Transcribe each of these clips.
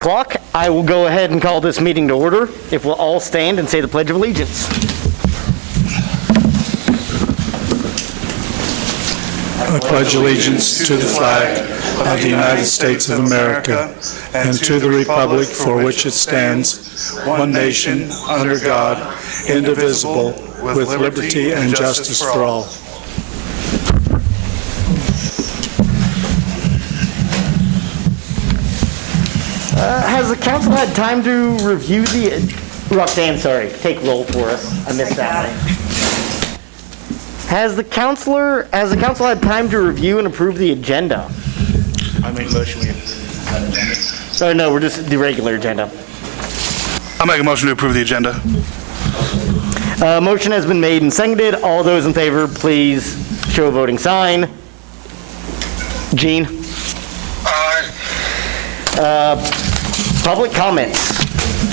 Clock. I will go ahead and call this meeting to order. If we'll all stand and say the Pledge of Allegiance. I pledge allegiance to the flag of the United States of America and to the republic for which it stands, one nation, under God, indivisible, with liberty and justice for all. Has the council had time to review the... Roxanne, sorry, take roll for us. I missed that one. Has the council had time to review and approve the agenda? I make a motion. Oh, no, we're just the regular agenda. I'll make a motion to approve the agenda. Motion has been made and seconded. All those in favor, please show a voting sign. Gene? Aye. Public comments.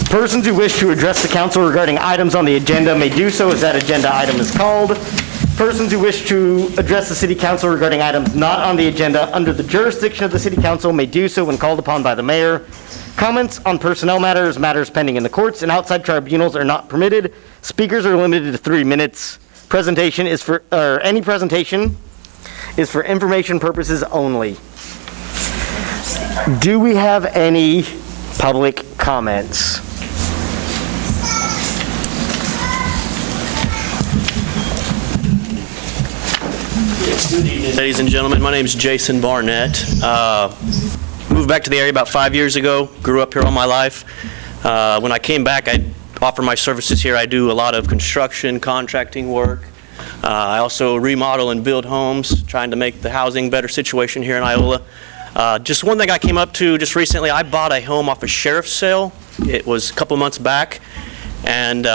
Persons who wish to address the council regarding items on the agenda may do so as that agenda item is called. Persons who wish to address the city council regarding items not on the agenda under the jurisdiction of the city council may do so when called upon by the mayor. Comments on personnel matters, matters pending in the courts, and outside tribunals are not permitted. Speakers are limited to 3 minutes. Any presentation is for information purposes only. Do we have any public comments? Good evening, ladies and gentlemen. My name is Jason Barnett. Moved back to the area about 5 years ago. Grew up here all my life. When I came back, I offer my services here. I do a lot of construction, contracting work. I also remodel and build homes, trying to make the housing better situation here in Iola. Just one thing I came up to just recently, I bought a home off a sheriff's sale. It was a couple months back, and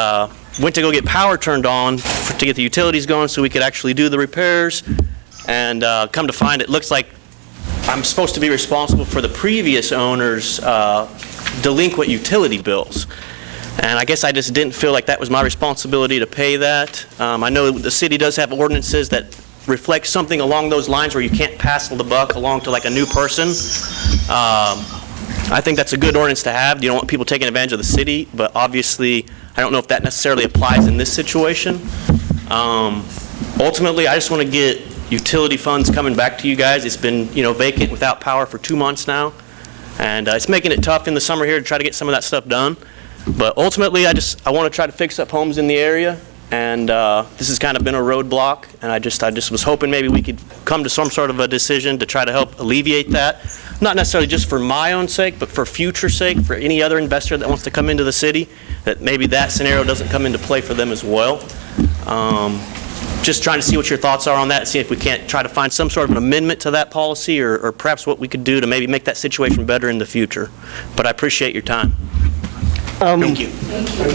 went to go get power turned on to get the utilities going so we could actually do the repairs. And come to find it looks like I'm supposed to be responsible for the previous owner's delinquent utility bills. And I guess I just didn't feel like that was my responsibility to pay that. I know the city does have ordinances that reflect something along those lines where you can't pass the buck along to like a new person. I think that's a good ordinance to have. You don't want people taking advantage of the city, but obviously I don't know if that necessarily applies in this situation. Ultimately, I just want to get utility funds coming back to you guys. It's been, vacant without power for 2 months now, and it's making it tough in the summer here to try to get some of that stuff done. But ultimately, I want to try to fix up homes in the area, and this has kind of been a roadblock, and I just was hoping maybe we could come to some sort of a decision to try to help alleviate that. Not necessarily just for my own sake, but for future sake, for any other investor that wants to come into the city, that maybe that scenario doesn't come into play for them as well. Just trying to see what your thoughts are on that, see if we can't try to find some sort of an amendment to that policy, or perhaps what we could do to maybe make that situation better in the future. But I appreciate your time. Thank you.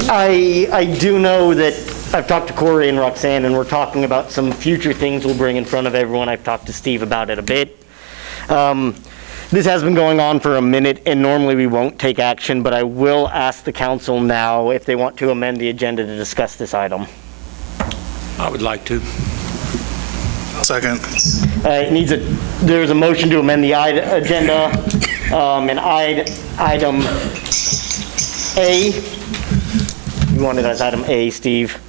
I do know that I've talked to Corey and Roxanne, and we're talking about some future things we'll bring in front of everyone. I've talked to Steve about it a bit. This has been going on for a minute, and normally we won't take action, but I will ask the council now if they want to amend the agenda to discuss this item. I would like to. Second. There's a motion to amend the agenda, and item A. You want it as item A, Steve.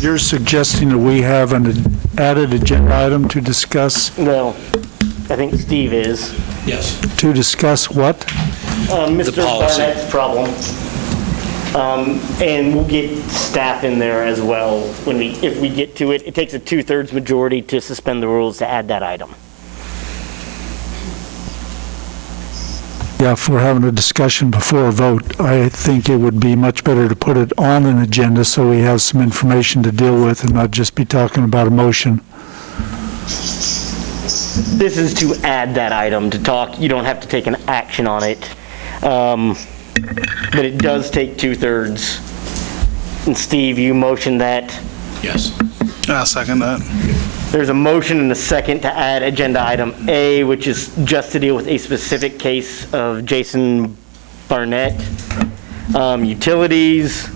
You're suggesting that we have an added agenda item to discuss? No, I think Steve is. Yes. To discuss what? Mr. Barnett's problem. And we'll get staff in there as well if we get to it. It takes a 2/3 majority to suspend the rules to add that item. Yeah, if we're having a discussion before a vote, I think it would be much better to put it on an agenda so we have some information to deal with and not just be talking about a motion. This is to add that item to talk. You don't have to take an action on it. But it does take 2/3. And Steve, you motioned that. Yes. I'll second that. There's a motion and a second to add agenda item A, which is just to deal with a specific case of Jason Barnett. Utilities.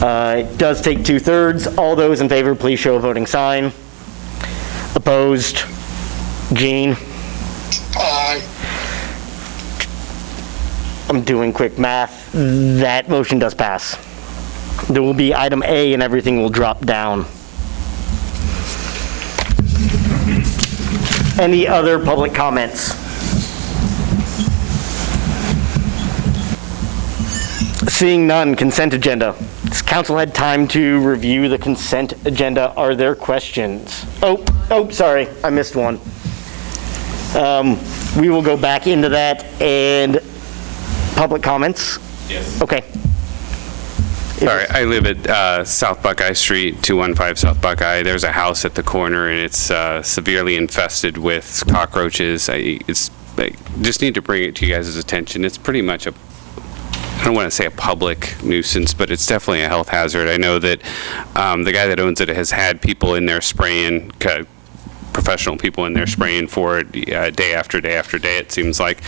It does take 2/3. All those in favor, please show a voting sign. Opposed? Gene? I'm doing quick math. That motion does pass. There will be item A and everything will drop down. Any other public comments? Seeing none, consent agenda. Has council had time to review the consent agenda? Are there questions? Oh, sorry, I missed one. We will go back into that and public comments. Yes. Okay. Sorry, I live at South Buckeye Street, 215 South Buckeye. There's a house at the corner, and it's severely infested with cockroaches. I just need to bring it to you guys' attention. It's pretty much I don't want to say a public nuisance, but it's definitely a health hazard. I know that the guy that owns it has had people in there spraying, professional people in there spraying for it day after day after day. It seems like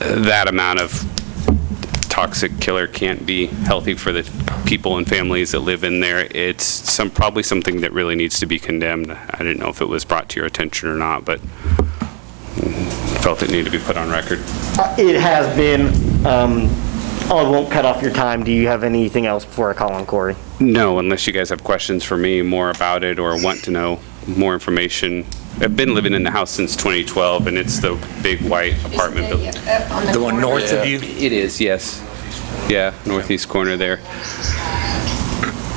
that amount of toxic killer can't be healthy for the people and families that live in there. It's probably something that really needs to be condemned. I didn't know if it was brought to your attention or not, but felt it needed to be put on record. It has been. I won't cut off your time. Do you have anything else before I call on Corey? No, unless you guys have questions for me more about it or want to know more information. I've been living in the house since 2012, and it's the big white apartment building. The one north of you? It is, yes. Yeah, northeast corner there.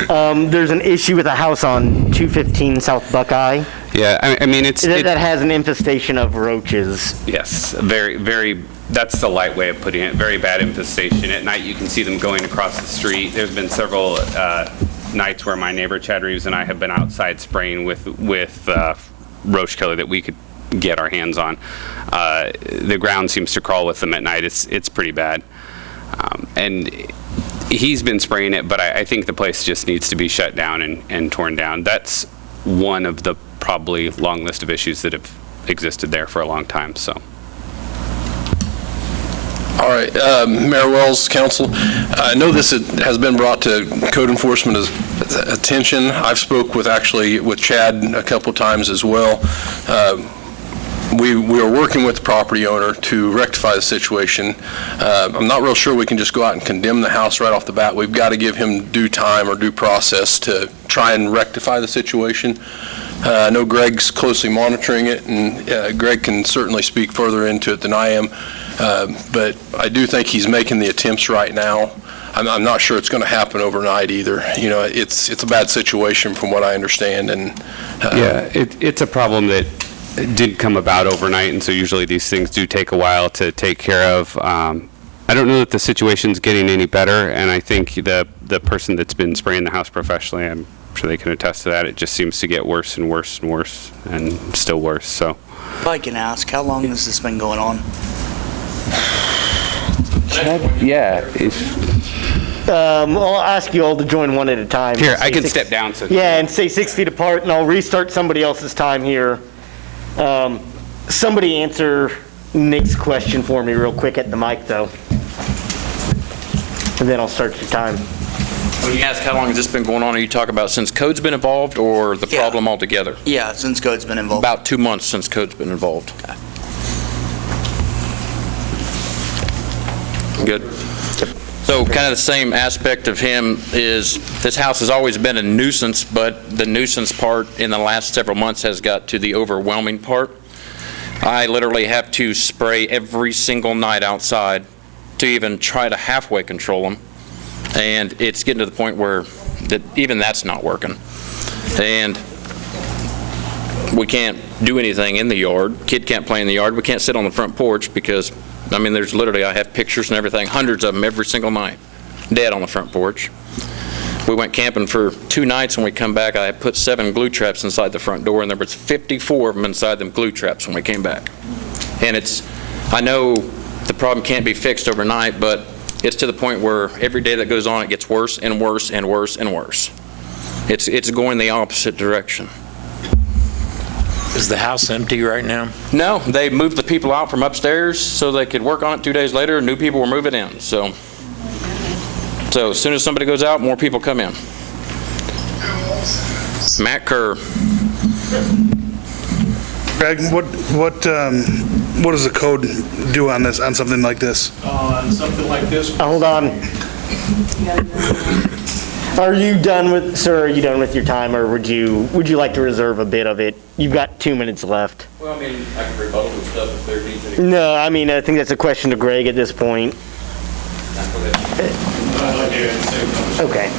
There's an issue with a house on 215 South Buckeye Yeah, I mean, that has an infestation of roaches. yes, very, very, that's the light way of putting it. Very bad infestation. At night, you can see them going across the street. There's been several nights where my neighbor Chad Reeves and I have been outside spraying with roach killer that we could get our hands on. The ground seems to crawl with them at night. It's pretty bad. And he's been spraying it, but I think the place just needs to be shut down and torn down. That's one of the probably long list of issues that have existed there for a long time, so. All right, Mayor Wells, Council, I know this has been brought to code enforcement's attention. I've spoke with Chad a couple times as well. We are working with the property owner to rectify the situation. I'm not real sure we can just go out and condemn the house right off the bat. We've got to give him due time or due process to try and rectify the situation. I know Greg's closely monitoring it, and Greg can certainly speak further into it than I am. But I do think he's making the attempts right now. I'm not sure it's going to happen overnight either. You know, it's a bad situation from what I understand. And Yeah, it's a problem that did come about overnight, and so usually these things do take a while to take care of. I don't know that the situation's getting any better, and I think the person that's been spraying the house professionally, I'm sure they can attest to that. It just seems to get worse and worse and worse, and still worse. So, If I can ask, how long has this been going on? yeah. I'll ask you all to join one at a time. Here, I can Say step down. So Yeah, and stay 6 feet apart, and I'll restart somebody else's time here. Somebody answer Nick's question for me real quick at the mic, though. And then I'll start your time. When you ask how long has this been going on, are you talking about since code's been involved or the Yeah. problem altogether? Yeah, since code's been involved. About 2 months since code's been involved. Good. So kind of the same aspect of him is this house has always been a nuisance, but the nuisance part in the last several months has got to the overwhelming part. I literally have to spray every single night outside to even try to halfway control them. And it's getting to the point where even that's not working. And we can't do anything in the yard. Kid can't play in the yard. We can't sit on the front porch because, I mean, there's literally, I have pictures and everything, hundreds of them every single night, dead on the front porch. We went camping for 2 nights. When we come back, I had put 7 glue traps inside the front door, and there was 54 of them inside them glue traps when we came back. And I know the problem can't be fixed overnight, but it's to the point where every day that goes on, it gets worse and worse and worse and worse. It's going the opposite direction. Is the house empty right now? No, they moved the people out from upstairs so they could work on it 2 days later. New people were moving in. So as soon as somebody goes out, more people come in. Matt Kerr. Greg, what does the code do on this, on something like this? On something like this, Hold on. Are you done with, sir, are you done with your time, or would you like to reserve a bit of it? You've got 2 minutes left. Well, I mean, I can rebuttal with stuff if there needs any. No, I mean, I think that's a question to Greg at this point. Okay.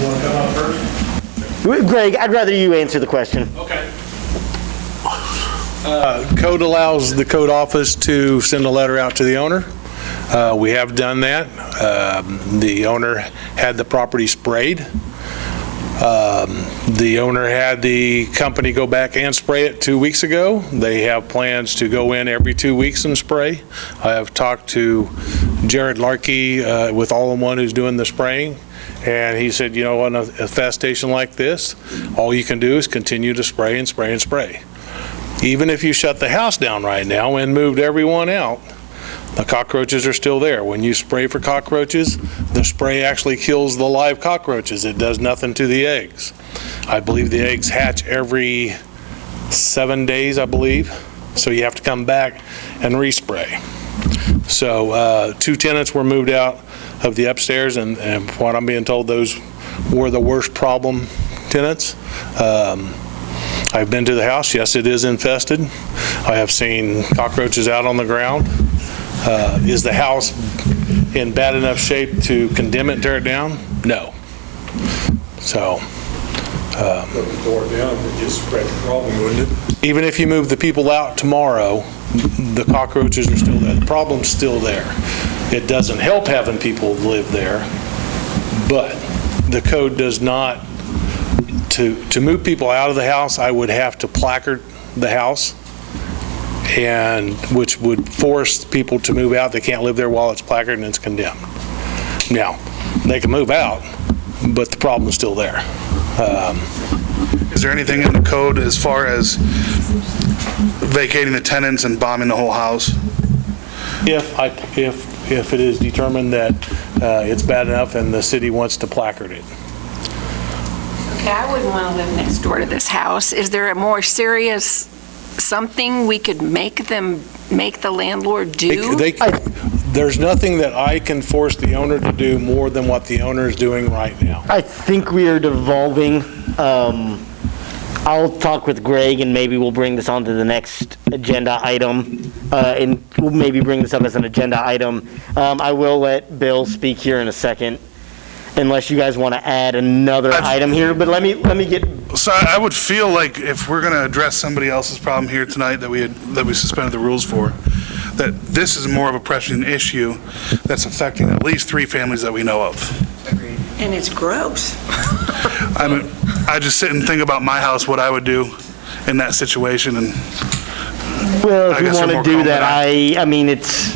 you want to come up first? Greg, I'd rather you answer the question. Okay. Code allows the code office to send a letter out to the owner. We have done that. The owner had the property sprayed. The owner had the company go back and spray it 2 weeks ago. They have plans to go in every 2 weeks and spray. I have talked to Jared Larkey with All-in-One, who's doing the spraying, and he said, you know, on a infestation like this, all you can do is continue to spray and spray and spray. Even if you shut the house down right now and moved everyone out, the cockroaches are still there. When you spray for cockroaches, the spray actually kills the live cockroaches. It does nothing to the eggs. I believe the eggs hatch every 7 days, I believe. So you have to come back and respray. So 2 tenants were moved out of the upstairs, and what I'm being told, those were the worst problem tenants. I've been to the house. Yes, it is infested. I have seen cockroaches out on the ground. Is the house in bad enough shape to condemn it and tear it down? No. So. Tore it down, it just spread the problem, wouldn't it? Even if you move the people out tomorrow, the cockroaches are still there. The problem's still there. It doesn't help having people live there, but the code does not. To move people out of the house, I would have to placard the house, and which would force people to move out. They can't live there while it's placarded and it's condemned. Now, they can move out, but the problem is still there. Is there anything in the code as far as vacating the tenants and bombing the whole house? If it is determined that it's bad enough and the city wants to placard it. Okay, I wouldn't want to live next door to this house. Is there a more serious something we could make the landlord do? There's nothing that I can force the owner to do more than what the owner is doing right now. I think we are devolving. I'll talk with Greg, and maybe we'll bring this on to the next agenda item, and we'll maybe bring this up as an agenda item. I will let Bill speak here in a second, unless you guys want to add another item here, but let me get. So I would feel like if we're going to address somebody else's problem here tonight that we suspended the rules for, that this is more of a pressing issue that's affecting at least 3 families that we know of. Agreed. And it's gross. I just sit and think about my house, what I would do in that situation, and Well, if you want to do that, I mean, it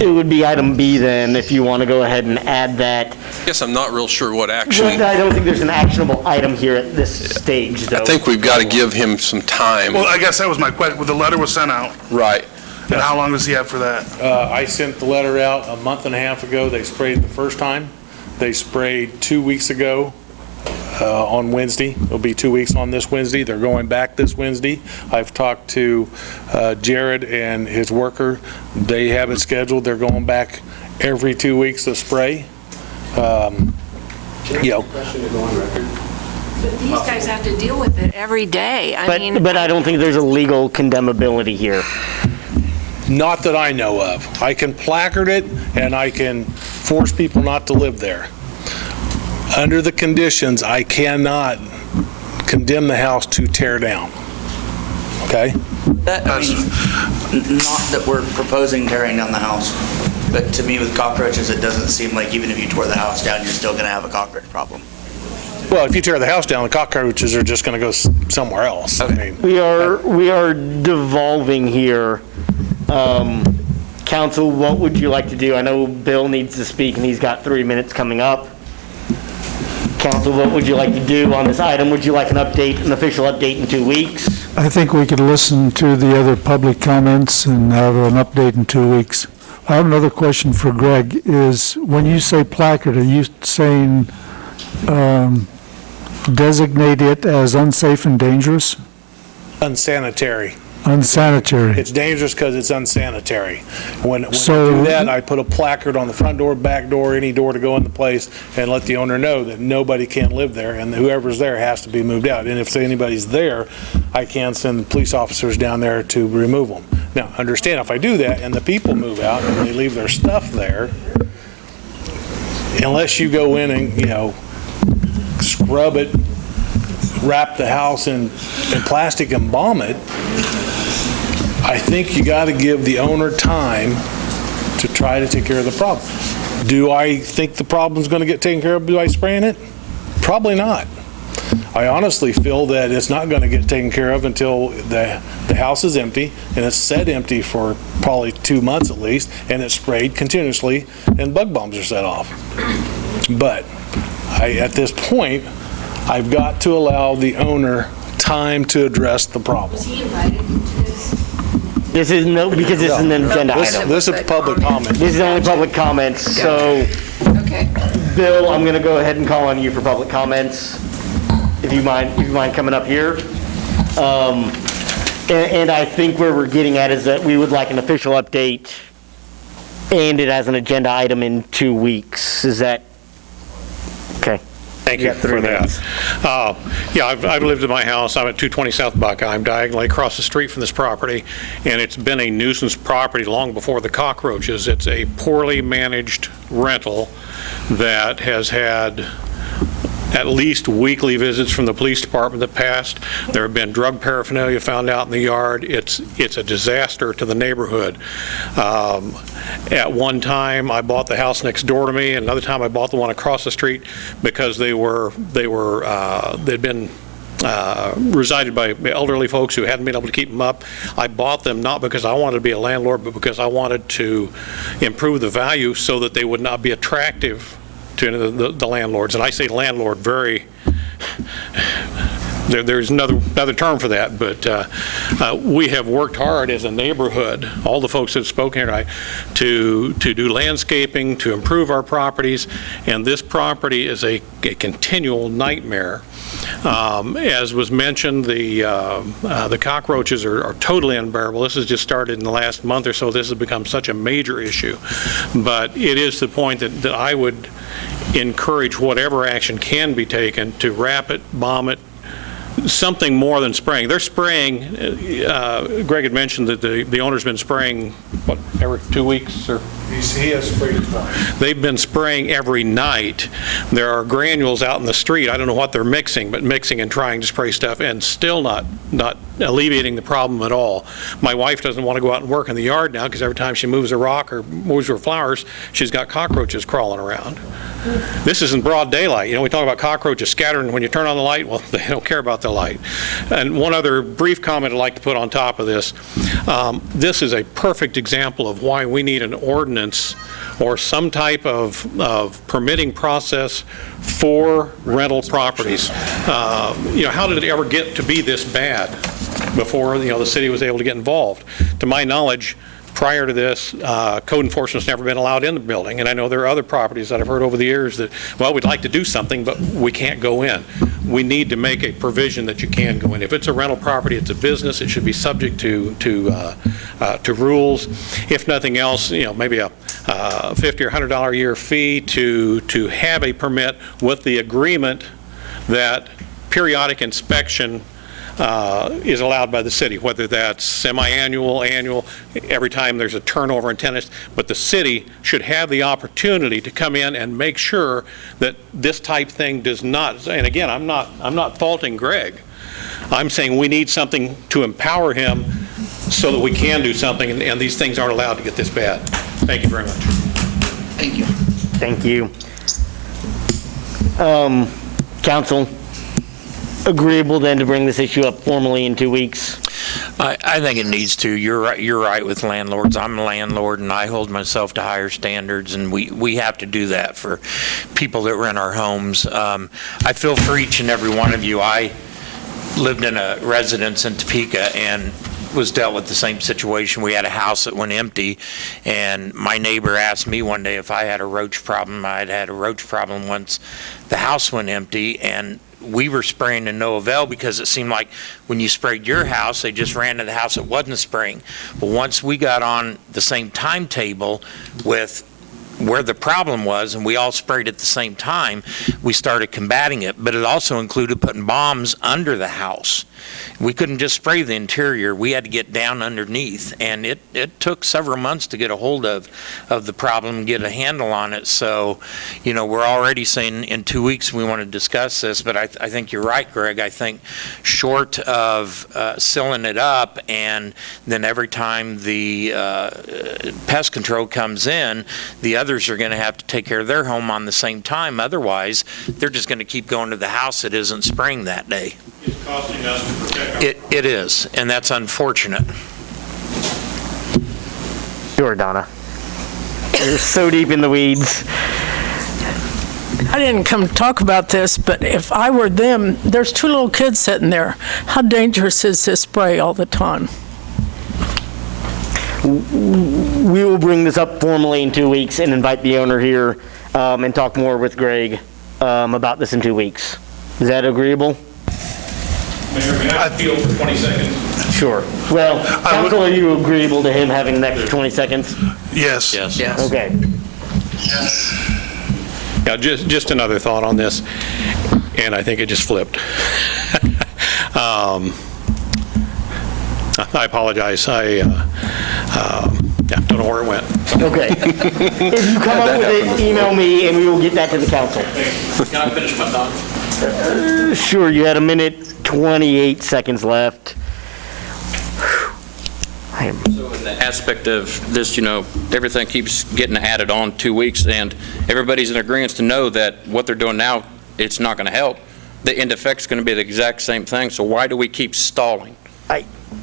would be item B then, if you want to go ahead and add that. I guess I'm not real sure what action. I don't think there's an actionable item here at this stage, though. I think we've got to give him some time. well, I guess that was my question. The letter was sent out, Right. and how long does he have for that? I sent the letter out a month and a half ago. They sprayed the first time. They sprayed 2 weeks ago on Wednesday. It'll be 2 weeks on this Wednesday. They're going back this Wednesday. I've talked to Jared and his worker. They have it scheduled. They're going back every 2 weeks to spray. But these guys have to deal with it every day. But I don't think there's a legal condemnability here. Not that I know of. I can placard it, and I can force people not to live there. Under the conditions, I cannot condemn the house to tear down. Okay? Not that we're proposing tearing down the house, but to me with cockroaches, it doesn't seem like even if you tore the house down, you're still going to have a cockroach problem. Well, if you tear the house down, the cockroaches are just going to go somewhere else. Okay. I mean, We are devolving here. Council, what would you like to do? I know Bill needs to speak, and he's got 3 minutes coming up. Council, what would you like to do on this item? Would you like an official update in 2 weeks? I think we could listen to the other public comments and have an update in 2 weeks. I have another question for Greg, is when you say placard, are you saying designate it as unsafe and dangerous? unsanitary. Unsanitary. It's dangerous because it's unsanitary. When I So- do that, I put a placard on the front door, back door, any door to go in the place, and let the owner know that nobody can live there, and whoever's there has to be moved out. And if anybody's there, I can send police officers down there to remove them. Now, understand, if I do that and the people move out and they leave their stuff there, unless you go in and, scrub it, wrap the house in plastic and bomb it, I think you got to give the owner time to try to take care of the problem. Do I think the problem's going to get taken care of by spraying it? Probably not. I honestly feel that it's not going to get taken care of until the house is empty, and it's set empty for probably 2 months at least, and it's sprayed continuously, and bug bombs are set off. But at this point, I've got to allow the owner time to address the problem. Was he invited to this? This is because this is an agenda item. This is public comment. This is only public comments, so Okay. Bill, I'm going to go ahead and call on you for public comments, if you mind coming up here. And I think where we're getting at is that we would like an official update and it as an agenda item in 2 weeks. Is that okay? Thank you got 3 for that. minutes. Yeah, I've lived in my house. I'm at 220 South Buckeye. I'm diagonally across the street from this property, and it's been a nuisance property long before the cockroaches. It's a poorly managed rental that has had at least weekly visits from the police department that passed. There have been drug paraphernalia found out in the yard. It's a disaster to the neighborhood. At one time, I bought the house next door to me, and another time I bought the one across the street because they'd been resided by elderly folks who hadn't been able to keep them up. I bought them not because I wanted to be a landlord, but because I wanted to improve the value so that they would not be attractive to the landlords. And I say landlord very, there's another term for that, but we have worked hard as a neighborhood, all the folks that have spoken here tonight, to do landscaping, to improve our properties, and this property is a continual nightmare. As was mentioned, the cockroaches are totally unbearable. This has just started in the last month or so. This has become such a major issue. But it is the point that I would encourage whatever action can be taken to wrap it, bomb it, something more than spraying. They're spraying, Greg had mentioned that the owner's been spraying, what, every 2 weeks or? He has sprayed twice. They've been spraying every night. There are granules out in the street. I don't know what they're mixing, but mixing and trying to spray stuff and still not alleviating the problem at all. My wife doesn't want to go out and work in the yard now because every time she moves a rock or moves her flowers, she's got cockroaches crawling around. This is in broad daylight. We talk about cockroaches scattering when you turn on the light. Well, they don't care about the light. And one other brief comment I'd like to put on top of this. This is a perfect example of why we need an ordinance or some type of permitting process for rental properties. How did it ever get to be this bad before the city was able to get involved? To my knowledge, prior to this, code enforcement's never been allowed in the building, and I know there are other properties that I've heard over the years that, well, we'd like to do something, but we can't go in. We need to make a provision that you can go in. If it's a rental property, it's a business, it should be subject to rules. If nothing else, maybe a $50 or $100 a year fee to have a permit with the agreement that periodic inspection is allowed by the city, whether that's semi-annual, annual, every time there's a turnover in tenants. But the city should have the opportunity to come in and make sure that this type thing does not, and again, I'm not faulting Greg. I'm saying we need something to empower him so that we can do something, and these things aren't allowed to get this bad. Thank you very much. Thank you. Thank you. Council, agreeable then to bring this issue up formally in 2 weeks? I think it needs to. You're right with landlords. I'm a landlord, and I hold myself to higher standards, and we have to do that for people that rent our homes. I feel for each and every one of you. I lived in a residence in Topeka and was dealt with the same situation. We had a house that went empty, and my neighbor asked me one day if I had a roach problem. I'd had a roach problem once the house went empty, and we were spraying to no avail because it seemed like when you sprayed your house, they just ran to the house that wasn't spraying. But once we got on the same timetable with where the problem was, and we all sprayed at the same time, we started combating it. But it also included putting bombs under the house. We couldn't just spray the interior. We had to get down underneath, and it took several months to get a hold of the problem and get a handle on it. So, you know, we're already saying in 2 weeks we want to discuss this, but I think you're right, Greg. I think short of sealing it up, and then every time the pest control comes in, the others are going to have to take care of their home on the same time. Otherwise, they're just going to keep going to the house that isn't spraying that day. It's costing us to protect our... It is, and that's unfortunate. Sure, Donna. You're so deep in the weeds. I didn't come to talk about this, but if I were them, there's 2 little kids sitting there. How dangerous is this spray all the time? We will bring this up formally in 2 weeks and invite the owner here and talk more with Greg about this in 2 weeks. Is that agreeable? Mayor, may I appeal for 20 seconds? Sure. Well, counsel, are you agreeable to him having the extra 20 seconds? Yes. Yes. Okay. Yeah, just another thought on this, and I think it just flipped. I apologize. I don't know where it went. Okay. If you come up with it, email me and we will get that to the council. Can I finish my thought? Sure, you had 1 minute, 28 seconds left. So in the aspect of this, you know, everything keeps getting added on 2 weeks, and everybody's in agreement to know that what they're doing now, it's not going to help. The end effect's going to be the exact same thing, so why do we keep stalling?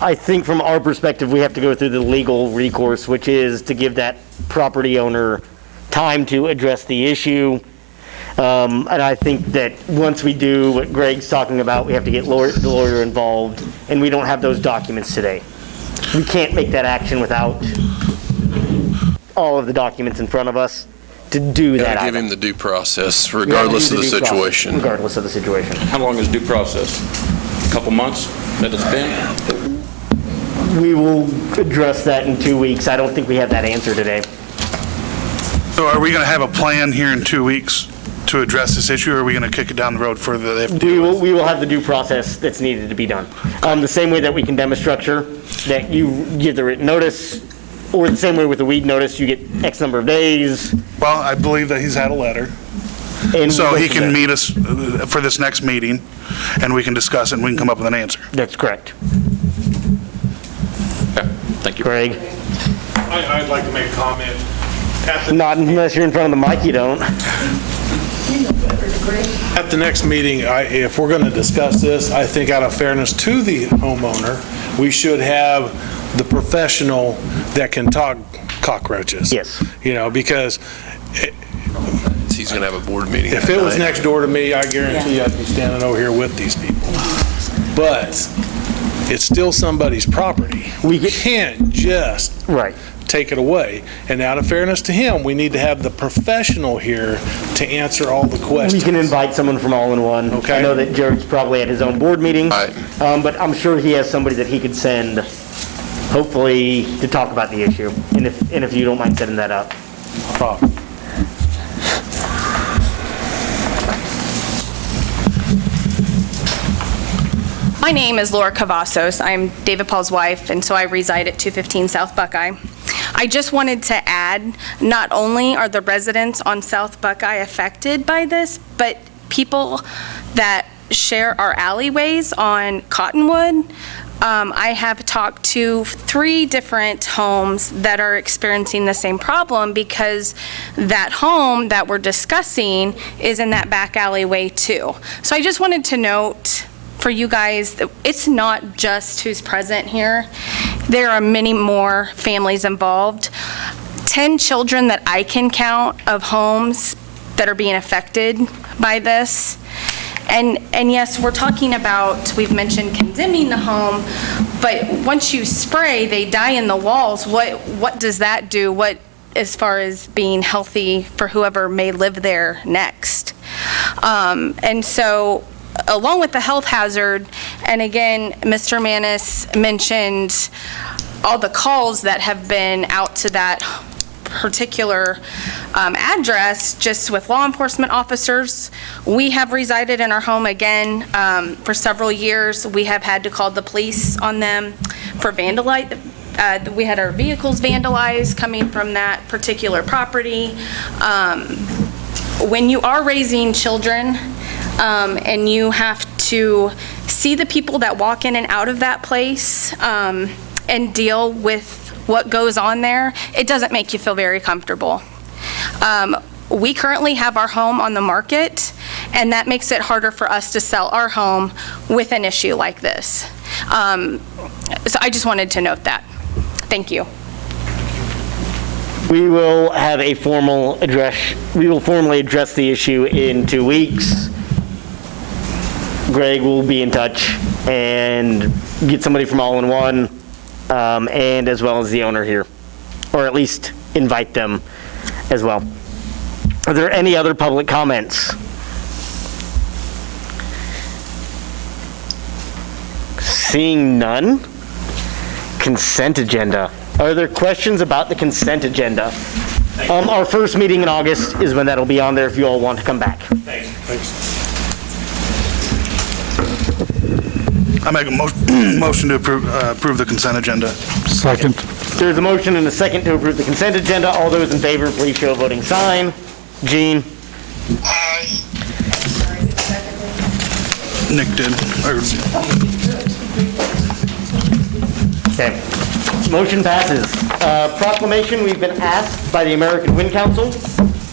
I think from our perspective, we have to go through the legal recourse, which is to give that property owner time to address the issue. And I think that once we do what Greg's talking about, we have to get the lawyer involved, and we don't have those documents today. We can't make that action without all of the documents in front of us to do that. Give him the due process, regardless of the situation. Regardless of the situation. How long is due process? A couple months that it's been? We will address that in 2 weeks. I don't think we have that answer today. So are we going to have a plan here in 2 weeks to address this issue, or are we going to kick it down the road further? We will have the due process that's needed to be done. The same way that we condemn a structure, that you give the written notice, or the same way with the weed notice, you get X number of days. Well, I believe that he's had a letter. And So he can meet us for this next meeting, and we can discuss it, and we can come up with an answer. That's correct. Okay, thank you. Craig? I'd like to make a comment. Not unless you're in front of the mic, you don't. At the next meeting, if we're going to discuss this, I think out of fairness to the homeowner, we should have the professional that can talk cockroaches. Yes. You know, because He's going to have a board meeting. if it was next door to me, I guarantee I'd be standing over here with these people. But it's still somebody's property. We can't just take it away. And out of fairness to him, we need to have the professional here to answer all the questions. We can invite someone from All-in-One. Okay. I know that Jared's probably at his own board meeting, Right. but I'm sure he has somebody that he could send, hopefully, to talk about the issue. And if you don't mind setting that up. Problem. My name is Laura Cavazos. I'm David Paul's wife, and so I reside at 215 South Buckeye. I just wanted to add, not only are the residents on South Buckeye affected by this, but people that share our alleyways on Cottonwood. I have talked to 3 different homes that are experiencing the same problem because that home that we're discussing is in that back alleyway too. So I just wanted to note for you guys, it's not just who's present here. There are many more families involved. 10 children that I can count of homes that are being affected by this. And yes, we're talking about, we've mentioned condemning the home, but once you spray, they die in the walls. What does that do? What, as far as being healthy for whoever may live there next? And so along with the health hazard, and again, Mr. Manis mentioned all the calls that have been out to that particular address, just with law enforcement officers. We have resided in our home again for several years. We have had to call the police on them for vandalizing. We had our vehicles vandalized coming from that particular property. When you are raising children and you have to see the people that walk in and out of that place and deal with what goes on there, it doesn't make you feel very comfortable. We currently have our home on the market, and that makes it harder for us to sell our home with an issue like this. So I just wanted to note that. Thank you. We will have a formal address. We will formally address the issue in 2 weeks. Greg will be in touch and get somebody from All-in-One, and as well as the owner here, or at least invite them as well. Are there any other public comments? Seeing none. Consent agenda. Are there questions about the consent agenda? Our first meeting in August is when that'll be on there if you all want to come back. Thanks. I make a motion to approve the consent agenda. Second. There's a motion and a second to approve the consent agenda. All those in favor, please show a voting sign. Gene? Aye. Nick did. Okay. Motion passes. Proclamation, we've been asked by the American Wind Council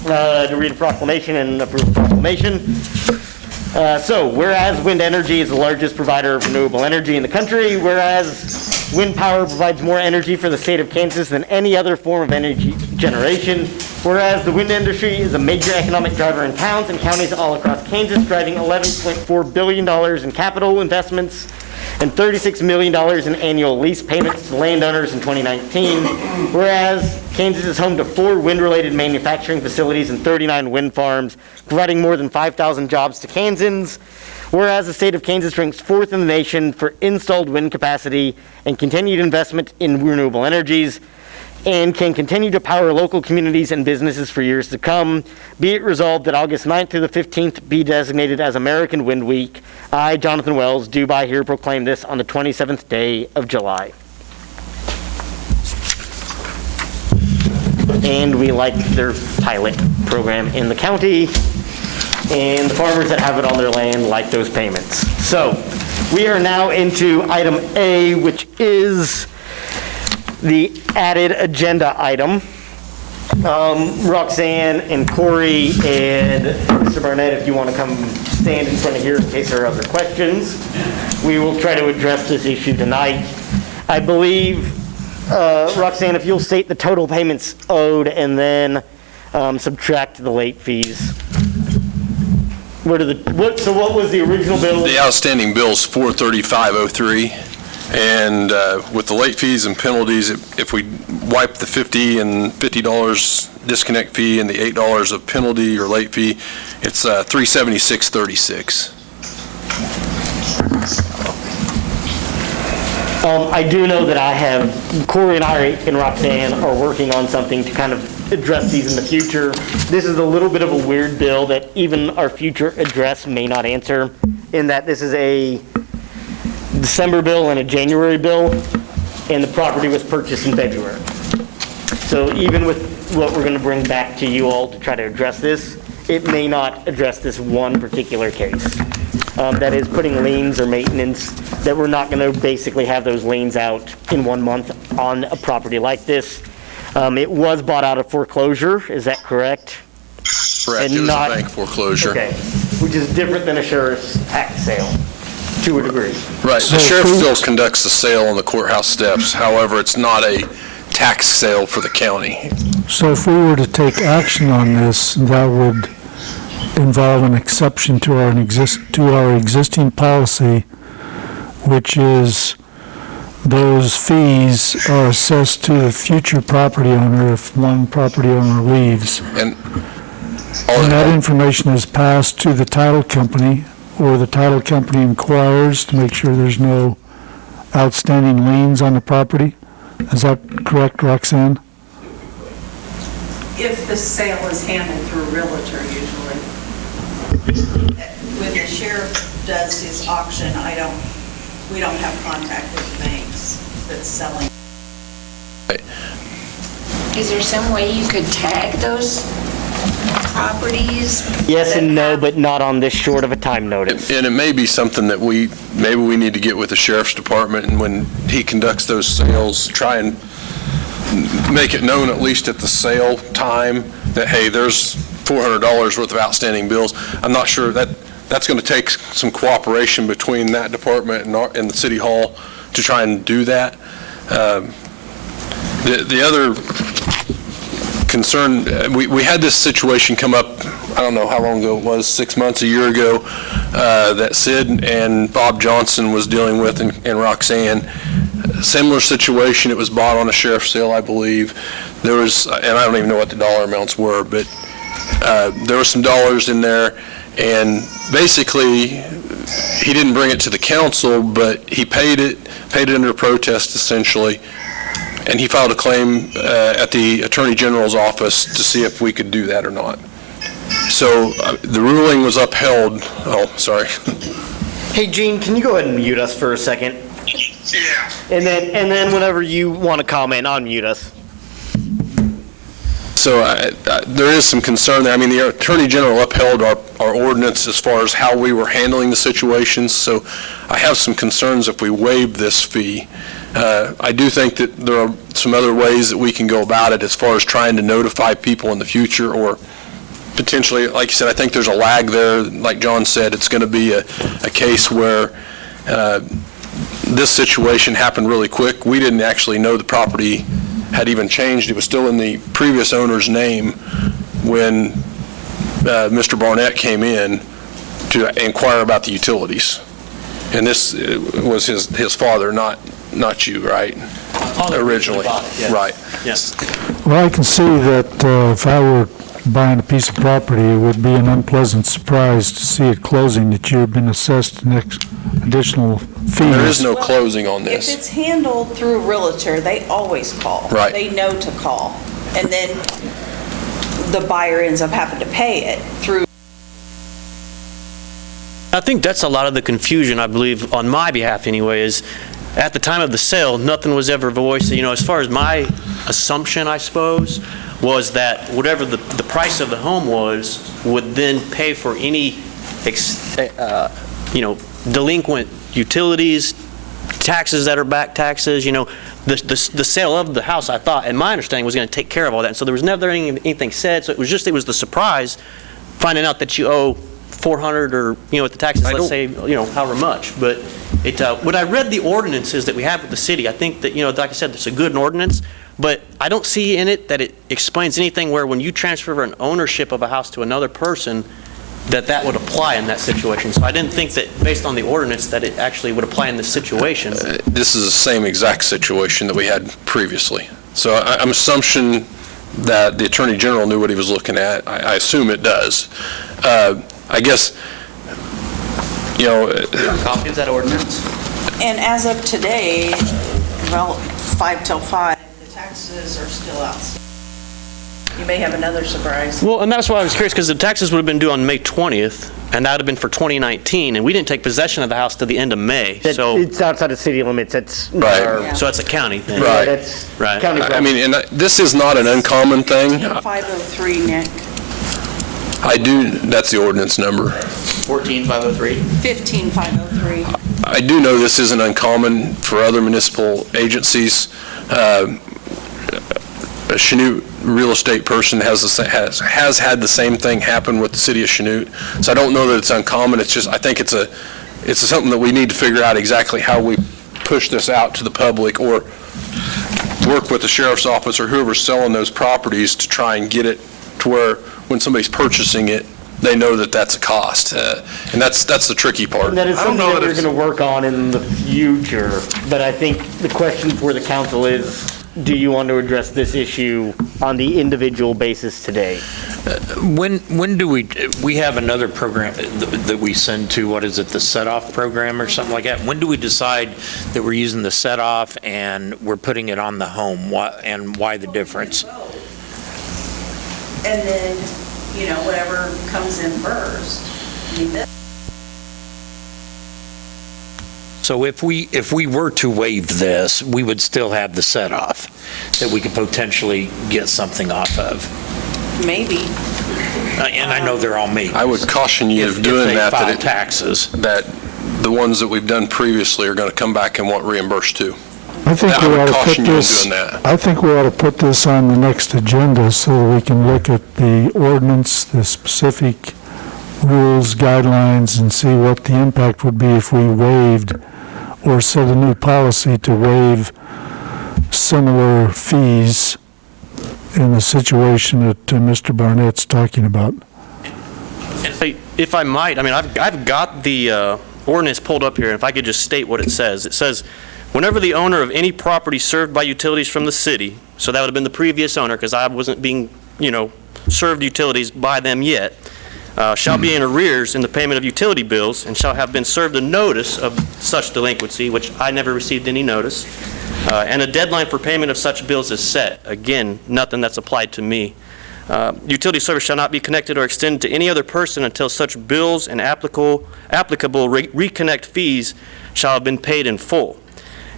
to read a proclamation and approve a proclamation. So, whereas wind energy is the largest provider of renewable energy in the country, whereas wind power provides more energy for the state of Kansas than any other form of energy generation, whereas the wind industry is a major economic driver in towns and counties all across Kansas, driving $11.4 billion in capital investments and $36 million in annual lease payments to landowners in 2019, whereas Kansas is home to 4 wind-related manufacturing facilities and 39 wind farms, providing more than 5,000 jobs to Kansans, whereas the state of Kansas ranks 4th in the nation for installed wind capacity and continued investment in renewable energies, and can continue to power local communities and businesses for years to come. Be it resolved that August 9th through the 15th be designated as American Wind Week. I, Jonathan Wells, do by here proclaim this on the 27th day of July. And we like their pilot program in the county, and the farmers that have it on their land like those payments. So, we are now into item A, which is the added agenda item. Roxanne and Corey and Mr. Barnett, if you want to come stand in front of here in case there are other questions. We will try to address this issue tonight. I believe, Roxanne, if you'll state the total payments owed and then subtract the late fees. So what was the original bill? The outstanding bill is $435.03. And with the late fees and penalties, if we wipe the $50 disconnect fee and the $8 of penalty or late fee, it's $376.36. I do know that Corey and I and Roxanne are working on something to kind of address these in the future. This is a little bit of a weird bill that even our future address may not answer, in that this is a December bill and a January bill, and the property was purchased in February. So even with what we're going to bring back to you all to try to address this, it may not address this one particular case. That is putting liens or maintenance, that we're not going to basically have those liens out in 1 month on a property like this. It was bought out of foreclosure, is that correct? Correct, it was a bank foreclosure. Okay, which is different than a sheriff's tax sale. To a degree. Right, the sheriff still conducts the sale on the courthouse steps. However, it's not a tax sale for the county. So if we were to take action on this, that would involve an exception to our existing policy, which is those fees are assessed to the future property owner if one property owner leaves. And that information is passed to the title company, or the title company inquires to make sure there's no outstanding liens on the property. Is that correct, Roxanne? If the sale is handled through a realtor usually. When the sheriff does his auction, we don't have contact with the banks that's selling. Is there some way you could tag those properties? Yes and no, but not on this short of a time notice. And it may be something that maybe we need to get with the sheriff's department, and when he conducts those sales, try and make it known, at least at the sale time, that, hey, there's $400 worth of outstanding bills. I'm not sure that's going to take some cooperation between that department and the city hall to try and do that. The other concern, we had this situation come up, I don't know how long ago it was, 6 months, a year ago, that Sid and Bob Johnson was dealing with, and Roxanne. Similar situation. It was bought on a sheriff's sale, I believe. There was, and I don't even know what the dollar amounts were, but there were some dollars in there, and basically he didn't bring it to the council, but he paid it under protest essentially, and he filed a claim at the Attorney General's office to see if we could do that or not. So the ruling was upheld. Oh, sorry. Hey, Gene, can you go ahead and mute us for a second? Yeah. And then whenever you want to comment, unmute us. So there is some concern there. I mean, the Attorney General upheld our ordinance as far as how we were handling the situations, so I have some concerns if we waive this fee. I do think that there are some other ways that we can go about it as far as trying to notify people in the future, or potentially, like you said, I think there's a lag there. Like John said, it's going to be a case where this situation happened really quick. We didn't actually know the property had even changed. It was still in the previous owner's name when Mr. Barnett came in to inquire about the utilities. And this was his father, not you, right? Originally. Yes. Right. Yes. Well, I can see that if I were buying a piece of property, it would be an unpleasant surprise to see it closing, that you have been assessed next additional fees. There is no closing on this. If it's handled through a realtor, they always call. Right. They know to call. And then the buyer ends up having to pay it through. I think that's a lot of the confusion, I believe, on my behalf anyway, is at the time of the sale, nothing was ever voiced. You know, as far as my assumption, I suppose, was that whatever the price of the home was would then pay for any, delinquent utilities, taxes that are back taxes, the sale of the house, I thought, and my understanding, was going to take care of all that. And so there was never anything said. So it was the surprise finding out that you owe $400 or, with the taxes, let's say, however much. But when I read the ordinances that we have with the city, I think that, like I said, it's a good ordinance, but I don't see in it that it explains anything where when you transfer an ownership of a house to another person, that would apply in that situation. So I didn't think that based on the ordinance that it actually would apply in this situation. This is the same exact situation that we had previously. So I'm assumption that the Attorney General knew what he was looking at. I assume it does. I guess, Copy of that ordinance? And as of today, 5 till 5, the taxes are still out. You may have another surprise. Well, and that's why I was curious, because the taxes would have been due on May 20th, and that would have been for 2019, and we didn't take possession of the house till the end of May. So It's outside of city limits. It's Right. So that's a county thing. Right. That's Right. county I mean, and this is not an uncommon thing. 503, Nick. That's the ordinance number. 14503. 15503. I do know this isn't uncommon for other municipal agencies. A Chanute real estate person has had the same thing happen with the city of Chanute. So I don't know that it's uncommon. It's just, I think it's something that we need to figure out exactly how we push this out to the public, or work with the sheriff's office or whoever's selling those properties to try and get it to where when somebody's purchasing it, they know that that's a cost. And that's the tricky part. And that is something that we're going to work on in the future. But I think the question for the council is, do you want to address this issue on the individual basis today? When do we have another program that we send to, what is it, the set-off program or something like that? When do we decide that we're using the set-off and we're putting it on the home? Why the difference? And then, whatever comes in first. So if we were to waive this, we would still have the set-off that we could potentially get something off of. Maybe. And I know they're all maybe. I would caution you of doing that. File taxes. That the ones that we've done previously are going to come back and want reimbursed too. I think we ought to put this, doing that. I think we ought to put this on the next agenda so that we can look at the ordinance, the specific rules, guidelines, and see what the impact would be if we waived or set a new policy to waive similar fees in the situation that Mr. Barnett's talking about. If I might, I've got the ordinance pulled up here, and if I could just state what it says. It says, whenever the owner of any property served by utilities from the city, so that would have been the previous owner, because I wasn't being, served utilities by them yet, shall be in arrears in the payment of utility bills and shall have been served a notice of such delinquency, which I never received any notice, and a deadline for payment of such bills is set. Again, nothing that's applied to me. Utility service shall not be connected or extended to any other person until such bills and applicable reconnect fees shall have been paid in full.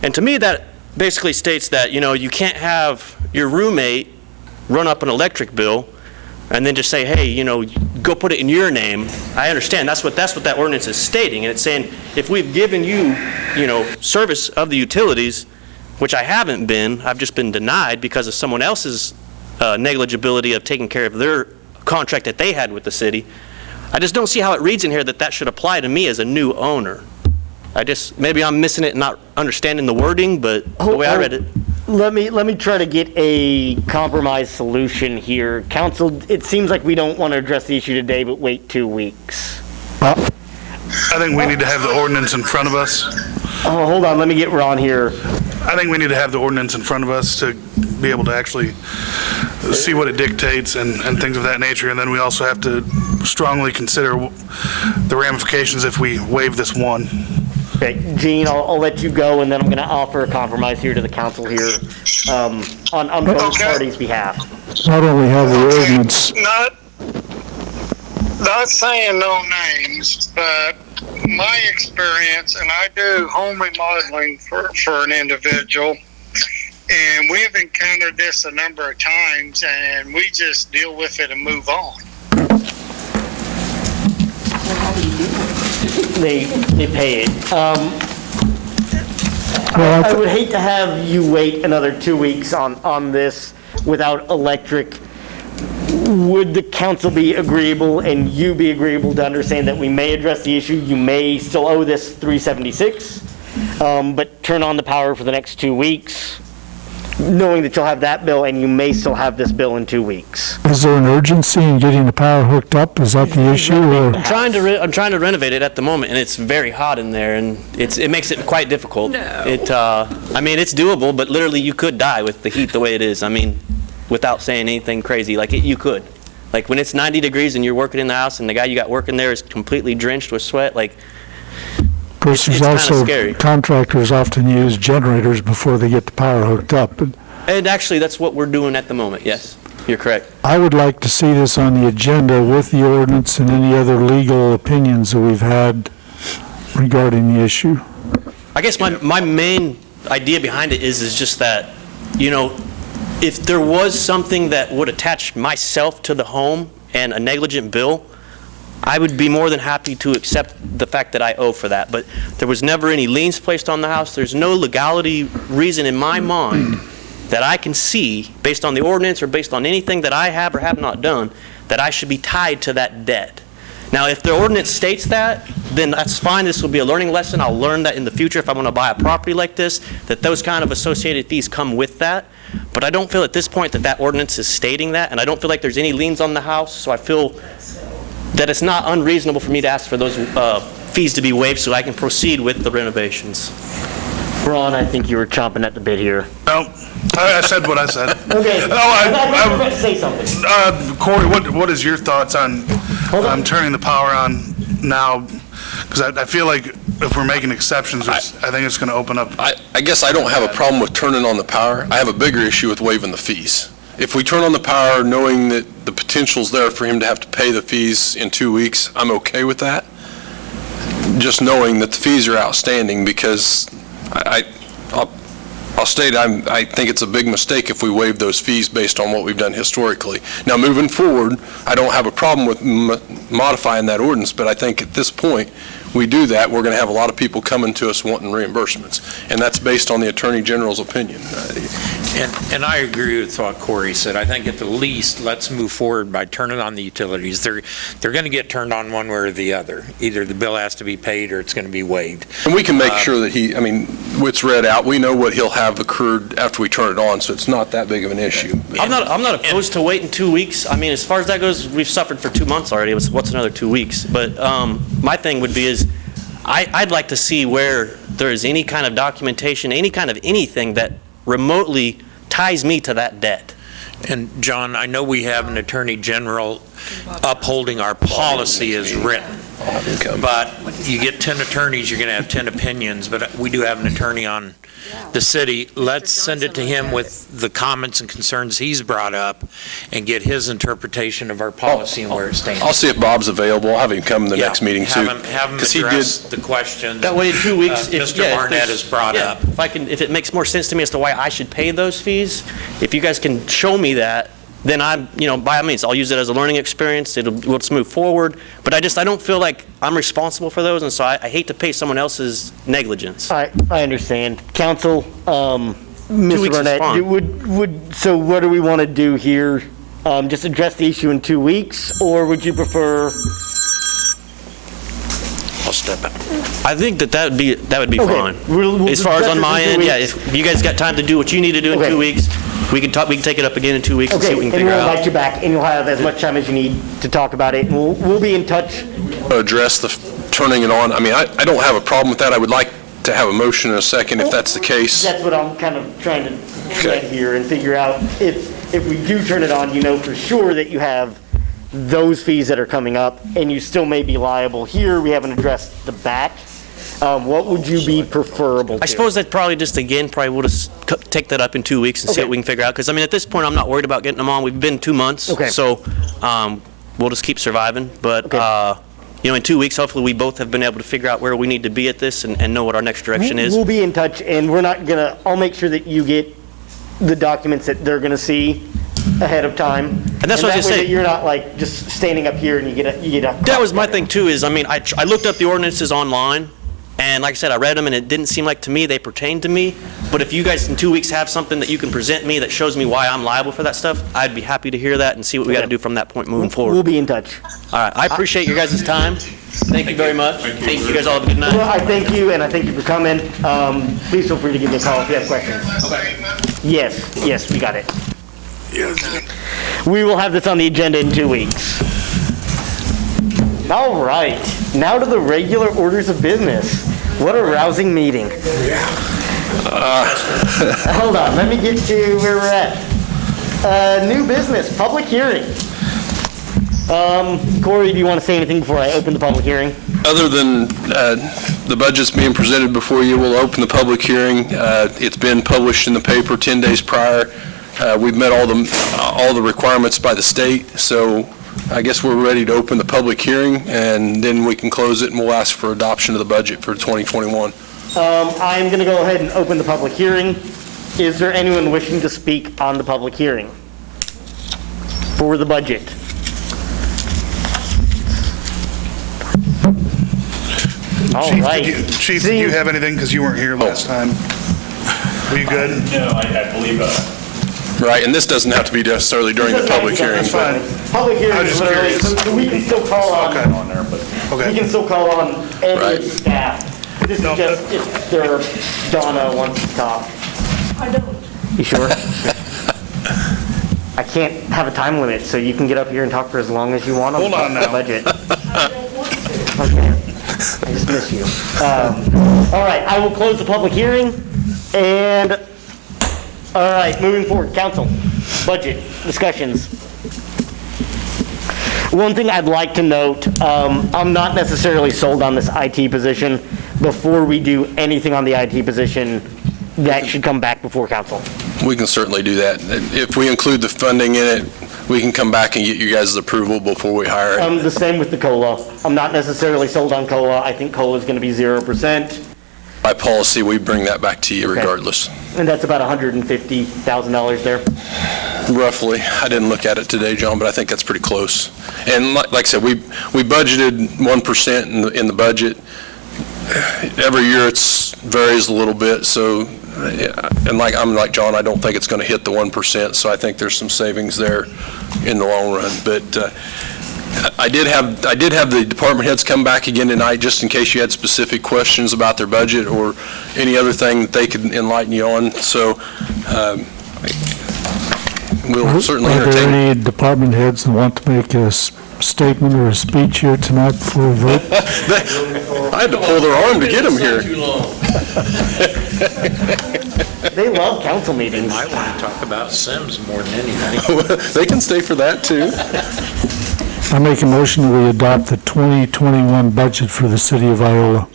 And to me, that basically states that, you can't have your roommate run up an electric bill and then just say, hey, go put it in your name. I understand. That's what that ordinance is stating. And it's saying, if we've given you, service of the utilities, which I haven't been, I've just been denied because of someone else's negligibility of taking care of their contract that they had with the city. I just don't see how it reads in here that should apply to me as a new owner. Maybe I'm missing it and not understanding the wording, but the way I read it. Let me try to get a compromise solution here. Council, it seems like we don't want to address the issue today, but wait 2 weeks. I think we need to have the ordinance in front of us. Oh, hold on, let me get Ron here. I think we need to have the ordinance in front of us to be able to actually see what it dictates and things of that nature. And then we also have to strongly consider the ramifications if we waive this one. Okay, Gene, I'll let you go, and then I'm going to offer a compromise here to the council here on both parties' behalf. Not only have the ordinance. Not saying no names, but my experience, and I do home remodeling for an individual, and we've encountered this a number of times, and we just deal with it and move on. They pay it. I would hate to have you wait another 2 weeks on this without electric. Would the council be agreeable and you be agreeable to understand that we may address the issue? You may still owe this $376, but turn on the power for the next 2 weeks, knowing that you'll have that bill and you may still have this bill in 2 weeks. Is there an urgency in getting the power hooked up? Is that the issue? Or? I'm trying to renovate it at the moment, and it's very hot in there, and it makes it quite difficult. No. It's doable, but literally you could die with the heat the way it is. Without saying anything crazy, you could. Like when it's 90 degrees and you're working in the house and the guy you got working there is completely drenched with sweat, Of course, there's also scary. Contractors often use generators before they get the power hooked up. And actually, that's what we're doing at the moment, yes. You're correct. I would like to see this on the agenda with the ordinance and any other legal opinions that we've had regarding the issue. I guess my main idea behind it is just that, if there was something that would attach myself to the home and a negligent bill, I would be more than happy to accept the fact that I owe for that. But there was never any liens placed on the house. There's no legality reason in my mind that I can see, based on the ordinance or based on anything that I have or have not done, that I should be tied to that debt. Now, if the ordinance states that, then that's fine. This will be a learning lesson. I'll learn that in the future if I want to buy a property like this, that those kind of associated fees come with that. But I don't feel at this point that ordinance is stating that, and I don't feel like there's any liens on the house, so I feel that it's not unreasonable for me to ask for those fees to be waived so I can proceed with the renovations. Ron, I think you were chomping at the bit here. No, I said what I said. Okay. Oh, I was about to say something. Corey, what is your thoughts on turning the power on now? Because I feel like if we're making exceptions, I think it's going to open up. I guess I don't have a problem with turning on the power. I have a bigger issue with waiving the fees. If we turn on the power knowing that the potential's there for him to have to pay the fees in 2 weeks, I'm okay with that. Just knowing that the fees are outstanding, because I'll state I think it's a big mistake if we waive those fees based on what we've done historically. Now, moving forward, I don't have a problem with modifying that ordinance, but I think at this point, we do that, we're going to have a lot of people coming to us wanting reimbursements, and that's based on the Attorney General's opinion. And I agree with what Corey said. I think at the least, let's move forward by turning on the utilities. They're going to get turned on one way or the other. Either the bill has to be paid or it's going to be waived. And we can make sure that it's read out. We know what he'll have accrued after we turn it on, so it's not that big of an issue. I'm not opposed to waiting 2 weeks. I mean, as far as that goes, we've suffered for 2 months already. What's another 2 weeks? But my thing would be is I'd like to see where there is any kind of documentation, any kind of anything that remotely ties me to that debt. And John, I know we have an Attorney General upholding our policy as written, but you get 10 attorneys, you're going to have 10 opinions, but we do have an attorney on the city. Let's send it to him with the comments and concerns he's brought up and get his interpretation of our policy and where it stands. I'll see if Bob's available. I'll have him come to the next meeting too. Have him address the questions. That way in 2 weeks, Mr. Barnett has brought up. If it makes more sense to me as to why I should pay those fees, if you guys can show me that, then by all means, I'll use it as a learning experience. Let's move forward. But I don't feel like I'm responsible for those, and so I hate to pay someone else's negligence. I understand. Counsel, 2 Mr. weeks is Burnett, fine. so what do we want to do here? Just address the issue in 2 weeks, or would you prefer? I'll step in. I think that would be Okay. fine. We'll as far as on address my it in 2 end, yeah. weeks. If you guys got time to do what you need to do in 2 weeks, we can take it up again in 2 weeks and see Okay, what we and can figure we'll out. invite you back, and you'll have as much time as you need to talk about it. And we'll be in touch. Address the turning it on. I mean, I don't have a problem with that. I would like to have a motion in a second if that's the case. That's what I'm kind of trying to get here and figure out. If we do turn it on, you know for sure that you have those fees that are coming up, and you still may be liable here. We haven't addressed the back. What would you be preferable to? I suppose that probably we'll just take that up in 2 weeks and see what we can figure out. Because, I mean, at this point, I'm not worried about getting them on. We've been 2 months. Okay. So we'll just keep surviving. But, in 2 weeks, hopefully we both have been able to figure out where we need to be at this and know what our next direction is. We'll be in touch, and I'll make sure that you get the documents that they're going to see ahead of time. And that's what I was gonna say. That you're not like just standing up here and you get a. That was my thing too, is, I mean, I looked up the ordinances online, and like I said, I read them, and it didn't seem like to me they pertained to me. But if you guys in 2 weeks have something that you can present me that shows me why I'm liable for that stuff, I'd be happy to hear that and see what we got to do from that point moving forward. We'll be in touch. All right. I appreciate your guys' time. Thank you very much. Thank you. You guys all have a good night. Well, I thank you, and I thank you for coming. Please feel free to give me a call if you have questions. Okay. Yes, we got it. We will have this on the agenda in 2 weeks. All right, now to the regular orders of business. What a rousing meeting. Hold on, let me get to where we're at. New business, public hearing. Corey, do you want to say anything before I open the public hearing? Other than the budget's being presented before you, we'll open the public hearing. It's been published in the paper 10 days prior. We've met all the requirements by the state, so I guess we're ready to open the public hearing, and then we can close it, and we'll ask for adoption of the budget for 2021. I'm going to go ahead and open the public hearing. Is there anyone wishing to speak on the public hearing for the budget? All right. Chief, did you have anything, because you weren't here last time? Were you good? No, I believe Right, and this doesn't have to be necessarily during the public hearing. That's fine. Public hearing I was is just literally, curious. so we can still call on, Okay. we can still call on any Right. of the staff. This is just if Donna wants to talk. I don't. You sure? I can't have a time limit, so you can get up here and talk for as long as you want Hold on the now. budget. Okay. I just miss you. All right, I will close the public hearing. And, all right, moving forward, council, budget discussions. One thing I'd like to note, I'm not necessarily sold on this IT position. Before we do anything on the IT position, that should come back before council. We can certainly do that. If we include the funding in it, we can come back and get you guys' approval before we hire it. The same with the COLA. I'm not necessarily sold on COLA. I think COLA is going to be 0%. By policy, we bring that back to you regardless. And that's about $150,000 there. Roughly. I didn't look at it today, John, but I think that's pretty close. And like I said, we budgeted 1% in the budget. Every year it varies a little bit, so, and I'm like John, I don't think it's going to hit the 1%, so I think there's some savings there in the long run. But I did have the department heads come back again tonight, just in case you had specific questions about their budget or any other thing that they could enlighten you on. So we'll certainly entertain. Are there any department heads that want to make a statement or a speech here tonight before we vote? I had to pull their arm to get them here. They love council meetings. I want to talk about Sims more than anything. They can stay for that, too. I make a motion that we adopt the 2021 budget for the city of Iola.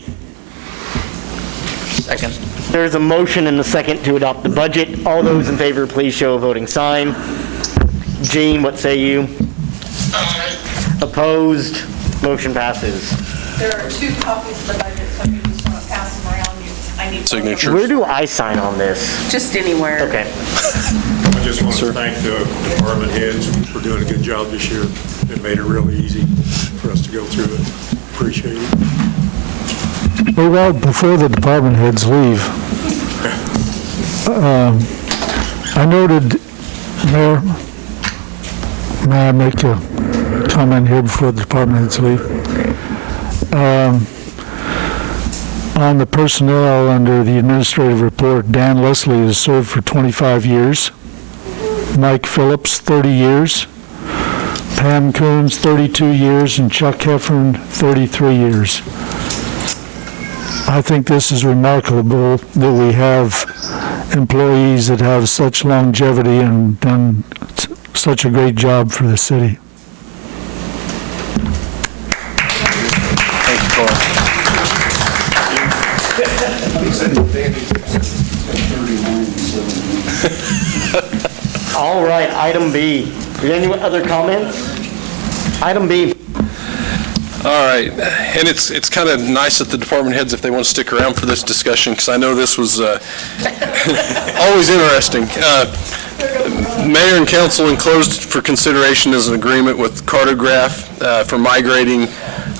Second. There's a motion and a second to adopt the budget. All those in favor, please show a voting sign. Gene, what say you? Opposed? Motion passes. There are 2 copies of the budget, so if you just want to pass them around, I need signature. Where do I sign on this? Just anywhere. Okay. I just want to thank the department heads for doing a good job this year. It made it really easy for us to go through it. Appreciate it. Well, before the department heads leave, I noted, Mayor, may I make a comment here before the department heads leave? On the personnel under the administrative report, Dan Leslie has served for 25 years, Mike Phillips, 30 years, Pam Coons, 32 years, and Chuck Heffern, 33 years. I think this is remarkable that we have employees that have such longevity and done such a great job for the city. Thank you, Carl. All right, item B. Are there any other comments? Item B. All right, and it's kind of nice that the department heads, if they want to stick around for this discussion, because I know this was always interesting. Mayor and council enclosed for consideration is an agreement with Cartograph for migrating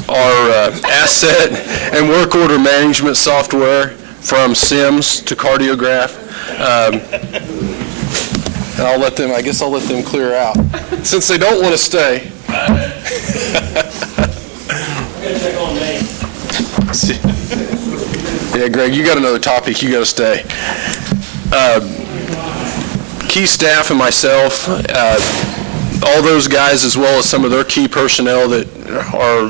our asset and work order management software from SIMS to Cartograph. And I'll let them clear out, since they don't want to stay. Yeah, Greg, you got another topic, you got to stay. Key staff and myself, all those guys, as well as some of their key personnel that are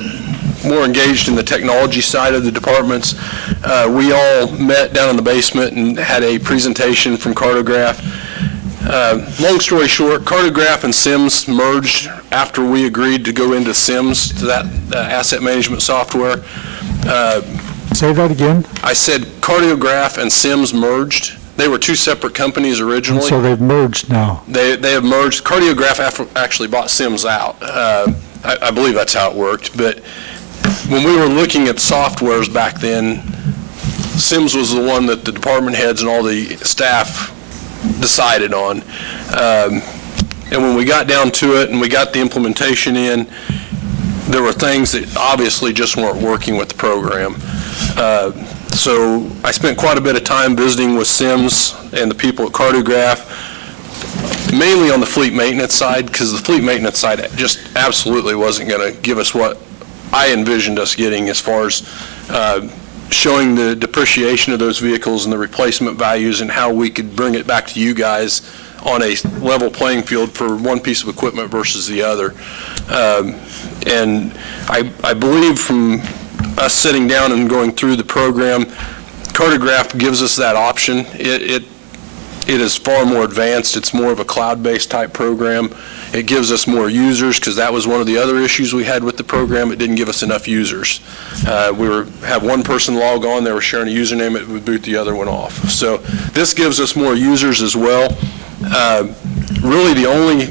more engaged in the technology side of the departments, we all met down in the basement and had a presentation from Cartograph. Long story short, Cartograph and SIMS merged after we agreed to go into SIMS, to that asset management software. Say that again? I said Cartograph and SIMS merged. They were 2 separate companies originally. And so they've merged now. They have merged. Cartograph actually bought SIMS out. I believe that's how it worked. But when we were looking at softwares back then, SIMS was the one that the department heads and all the staff decided on. And when we got down to it and we got the implementation in, there were things that obviously just weren't working with the program. So I spent quite a bit of time visiting with SIMS and the people at Cartograph, mainly on the fleet maintenance side, because the fleet maintenance side just absolutely wasn't going to give us what I envisioned us getting as far as showing the depreciation of those vehicles and the replacement values and how we could bring it back to you guys on a level playing field for one piece of equipment versus the other. And I believe from us sitting down and going through the program, Cartograph gives us that option. It is far more advanced. It's more of a cloud-based type program. It gives us more users, because that was one of the other issues we had with the program. It didn't give us enough users. Have one person log on, they were sharing a username, it would boot the other one off. So this gives us more users as well. Really the only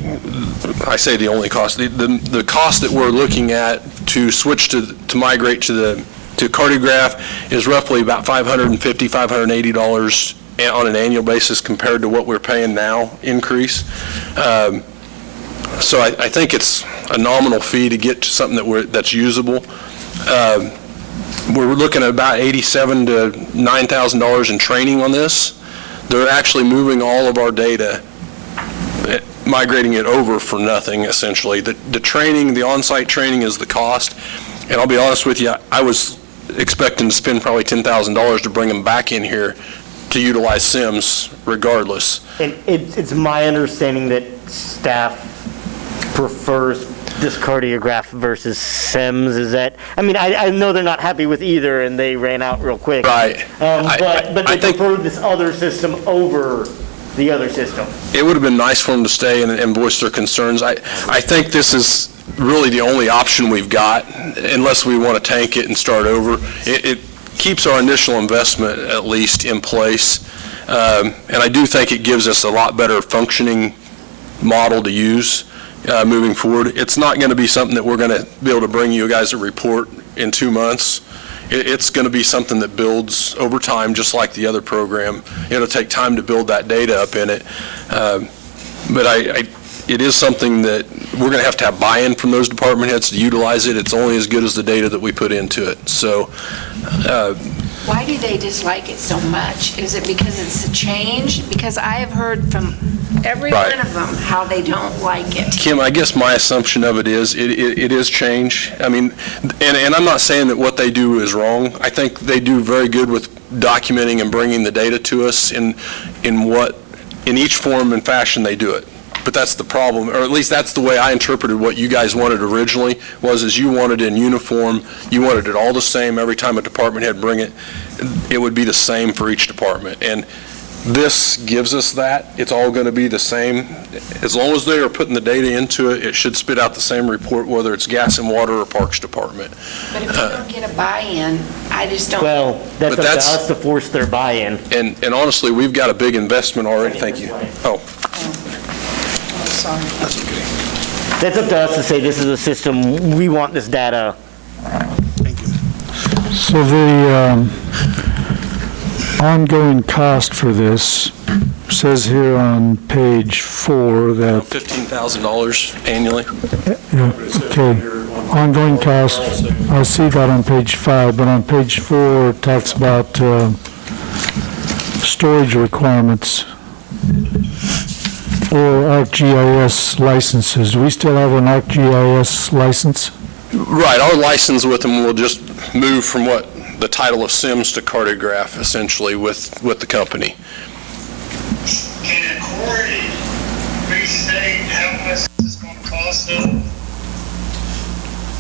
cost, the cost that we're looking at to switch to migrate to Cartograph is roughly about $550, $580 on an annual basis compared to what we're paying now increase. So I think it's a nominal fee to get to something that's usable. We're looking at about $8,700 to $9,000 in training on this. They're actually moving all of our data, migrating it over for nothing, essentially. The training, the on-site training is the cost. And I'll be honest with you, I was expecting to spend probably $10,000 to bring them back in here to utilize SIMS regardless. And it's my understanding that staff prefers this Cartograph versus SIMS. Is that, I mean, I know they're not happy with either and they ran out real quick. Right. But they prefer this other system over the other system. It would have been nice for them to stay and voice their concerns. I think this is really the only option we've got, unless we want to tank it and start over. It keeps our initial investment at least in place, and I do think it gives us a lot better functioning model to use moving forward. It's not going to be something that we're going to be able to bring you guys a report in 2 months. It's going to be something that builds over time, just like the other program. It'll take time to build that data up in it. But it is something that we're going to have buy-in from those department heads to utilize it. It's only as good as the data that we put into it. So, why do they dislike it so much? Is it because it's a change? Because I have heard from every one of them how they don't like it. Kim, I guess my assumption of it is it is change. I mean, and I'm not saying that what they do is wrong. I think they do very good with documenting and bringing the data to us in each form and fashion they do it. But that's the problem, or at least that's the way I interpreted what you guys wanted originally, is you wanted it in uniform, you wanted it all the same every time a department head bring it. It would be the same for each department. And this gives us that. It's all going to be the same. As long as they are putting the data into it, it should spit out the same report, whether it's gas and water or parks department. But if you don't get a buy-in, I just don't. Well, that's up to us to force their buy-in. And honestly, we've got a big investment already. Thank you. Oh. Sorry. That's okay. That's up to us to say this is a system, we want this data. Thank you. So the ongoing cost for this says here on page 4 that... $15,000 annually. Okay. Ongoing cost, I see that on page 5, but on page 4 it talks about storage requirements or ArcGIS licenses. Do we still have an ArcGIS license? Right. Our license with them will just move from the title of SIMS to Cartograph, essentially, with the company. Can Corey restate how much this is going to cost them?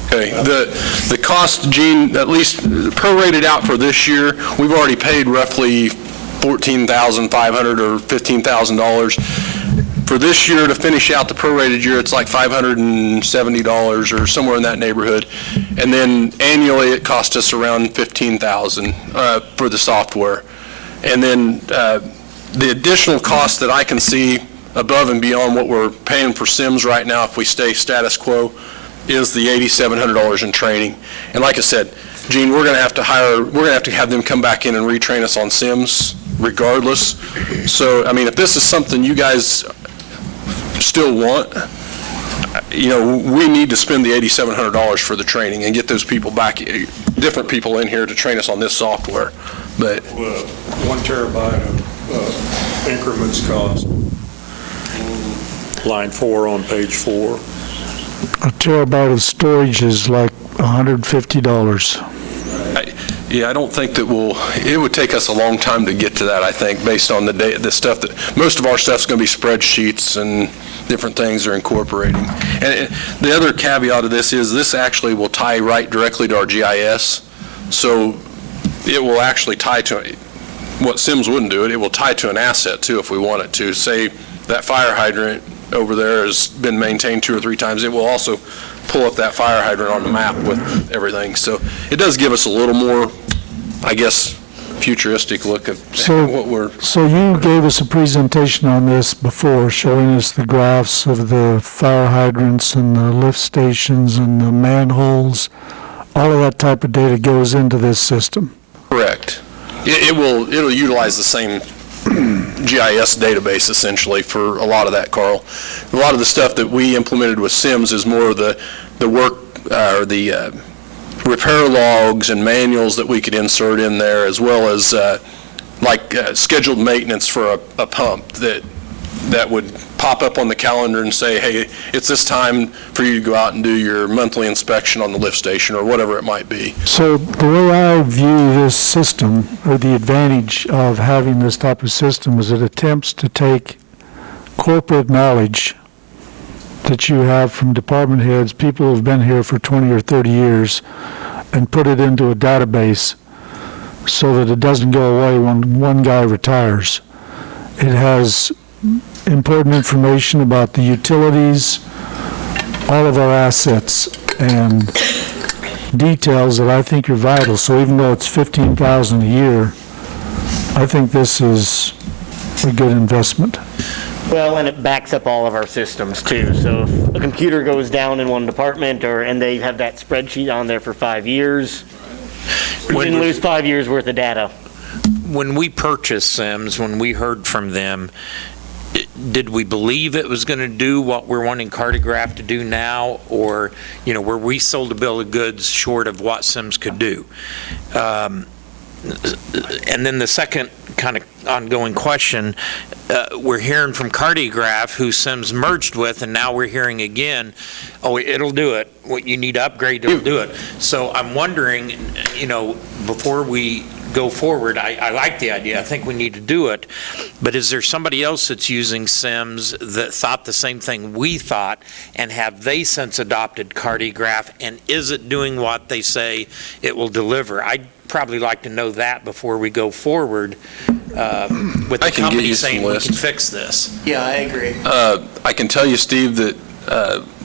Okay. The cost, Gene, at least prorated out for this year, we've already paid roughly $14,500 or $15,000. For this year, to finish out the prorated year, it's like $570 or somewhere in that neighborhood. And then annually, it costs us around $15,000 for the software. And then the additional cost that I can see above and beyond what we're paying for SIMS right now, if we stay status quo, is the $8,700 in training. And like I said, Gene, we're going to have to have them come back in and retrain us on SIMS regardless. So, I mean, if this is something you guys still want, we need to spend the $8,700 for the training and get those people back, different people in here to train us on this software. But 1 terabyte of increments cost. Line 4 on page 4. A terabyte of storage is like $150. I don't think that it would take us a long time to get to that, I think, based on the stuff that, most of our stuff's going to be spreadsheets and different things are incorporating. And the other caveat of this is this actually will tie right directly to our GIS. So it will actually tie to, what Sims wouldn't do it will tie to an asset too if we want it to. Say that fire hydrant over there has been maintained 2 or 3 times, it will also pull up that fire hydrant on the map with everything. So it does give us a little more, I guess, futuristic look at what we're... So you gave us a presentation on this before, showing us the graphs of the fire hydrants and the lift stations and the manholes. All of that type of data goes into this system. Correct. It'll utilize the same GIS database essentially for a lot of that, Carl. A lot of the stuff that we implemented with Sims is more of the work or the repair logs and manuals that we could insert in there, as well as scheduled maintenance for a pump that would pop up on the calendar and say, hey, it's this time for you to go out and do your monthly inspection on the lift station or whatever it might be. So the way I view this system, or the advantage of having this type of system, is it attempts to take corporate knowledge that you have from department heads, people who have been here for 20 or 30 years, and put it into a database so that it doesn't go away when one guy retires. It has important information about the utilities, all of our assets, and details that I think are vital. So even though it's $15,000 a year, I think this is a good investment. Well, and it backs up all of our systems too. So if a computer goes down in one department and they have that spreadsheet on there for 5 years, we didn't lose 5 years worth of data. When we purchased Sims, when we heard from them, did we believe it was going to do what we're wanting Cartograph to do now, or were we sold a bill of goods short of what Sims could do? And then the second kind of ongoing question, we're hearing from Cartograph, who Sims merged with, and now we're hearing again, oh, it'll do it. What you need to upgrade, it'll do it. So I'm wondering, before we go forward, I like the idea. I think we need to do it. But is there somebody else that's using Sims that thought the same thing we thought, and have they since adopted Cartograph, and is it doing what they say it will deliver? I'd probably like to know that before we go forward with the company saying we can fix this. Yeah, I agree. I can tell you, Steve, that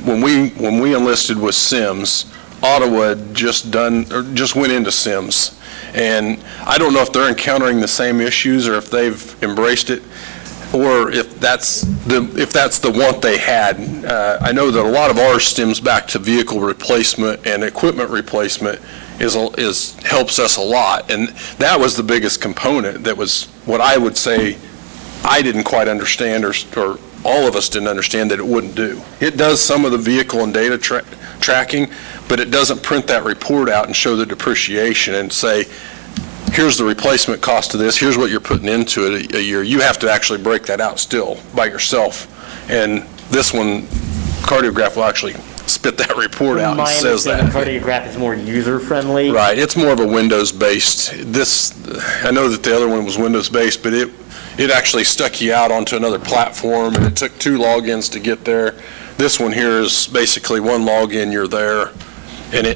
when we enlisted with Sims, Ottawa just went into Sims. And I don't know if they're encountering the same issues or if they've embraced it, or if that's the want they had. I know that a lot of ours stems back to vehicle replacement and equipment replacement helps us a lot, and that was the biggest component. That was what I would say I didn't quite understand, or all of us didn't understand that it wouldn't do. It does some of the vehicle and data tracking, but it doesn't print that report out and show the depreciation and say, here's the replacement cost of this, here's what you're putting into it a year. You have to actually break that out still by yourself. And this one, Cartograph will actually spit that report out and says that. Cartograph is more user-friendly. Right, it's more of a Windows-based. I know that the other one was Windows-based, but it actually stuck you out onto another platform, and it took 2 logins to get there. This one here is basically 1 login, you're there, and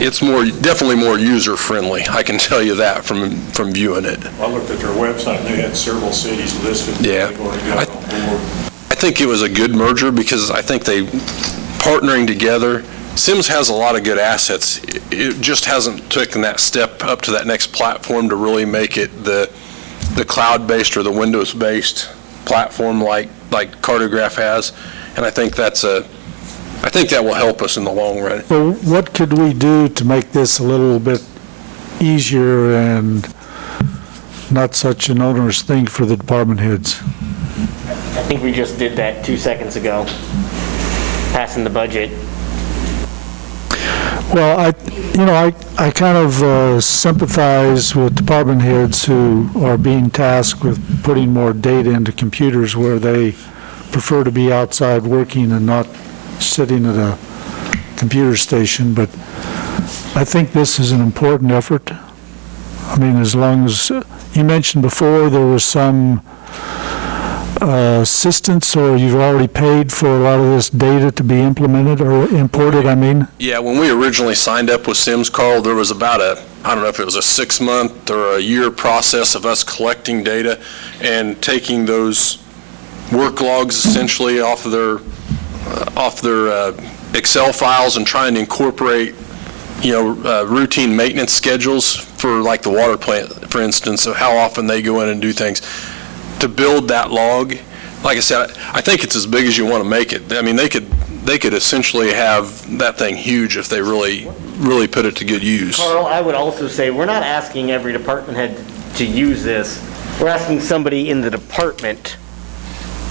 it's definitely more user-friendly. I can tell you that from viewing it. I looked at their website, and they had several cities listed. Yeah. I think it was a good merger because I think they partnering together. Sims has a lot of good assets. It just hasn't taken that step up to that next platform to really make it the cloud-based or the Windows-based platform like Cartograph has, and I think that will help us in the long run. So what could we do to make this a little bit easier and not such an onerous thing for the department heads? I think we just did that 2 seconds ago, passing the budget. Well, I kind of sympathize with department heads who are being tasked with putting more data into computers where they prefer to be outside working and not sitting at a computer station. But I think this is an important effort. I mean, as long as you mentioned before, there was some assistance, or you've already paid for a lot of this data to be implemented or imported, I mean? Yeah, when we originally signed up with Sims, Carl, there was about I don't know if it was a 6-month or a year process of us collecting data and taking those work logs essentially off their Excel files and trying to incorporate, routine maintenance schedules for like the water plant, for instance, of how often they go in and do things. To build that log, like I said, I think it's as big as you want to make it. I mean, they could essentially have that thing huge if they really put it to good use. Carl, I would also say we're not asking every department head to use this. We're asking somebody in the department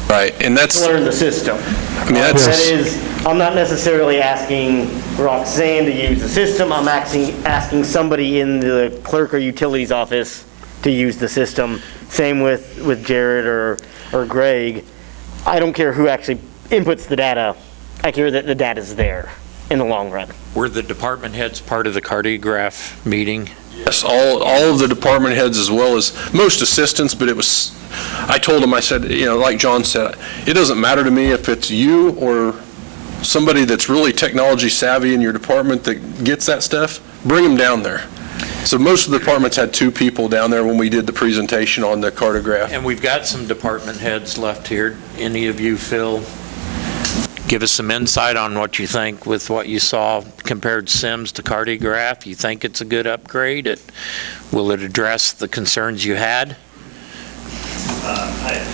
right, and that's to learn the system. I mean, that is, I'm not necessarily asking Roxanne to use the system. I'm asking somebody in the clerk or utilities office to use the system. Same with Jared or Greg. I don't care who actually inputs the data. I care that the data's there in the long run. Were the department heads part of the cartograph meeting? Yes, all of the department heads as well as most assistants, but I told them, I said, like John said, it doesn't matter to me if it's you or somebody that's really technology savvy in your department that gets that stuff, bring them down there. So most of the departments had 2 people down there when we did the presentation on the cartograph. And we've got some department heads left here. Any of you, Phil, give us some insight on what you think with what you saw compared Sims to cartograph. You think it's a good upgrade? Will it address the concerns you had? I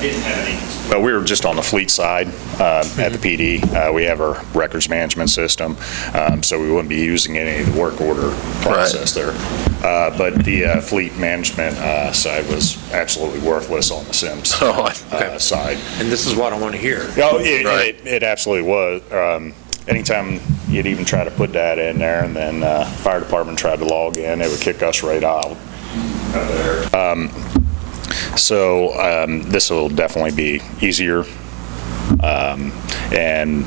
didn't have any. Well, we were just on the fleet side at the PD. We have our records management system, so we wouldn't be using any of the work order process there. But the fleet management side was absolutely worthless on the Sims side. And this is what I want to hear. Oh, it absolutely was. Anytime you'd even try to put data in there and then fire department tried to log in, it would kick us right out of there. So this will definitely be easier, and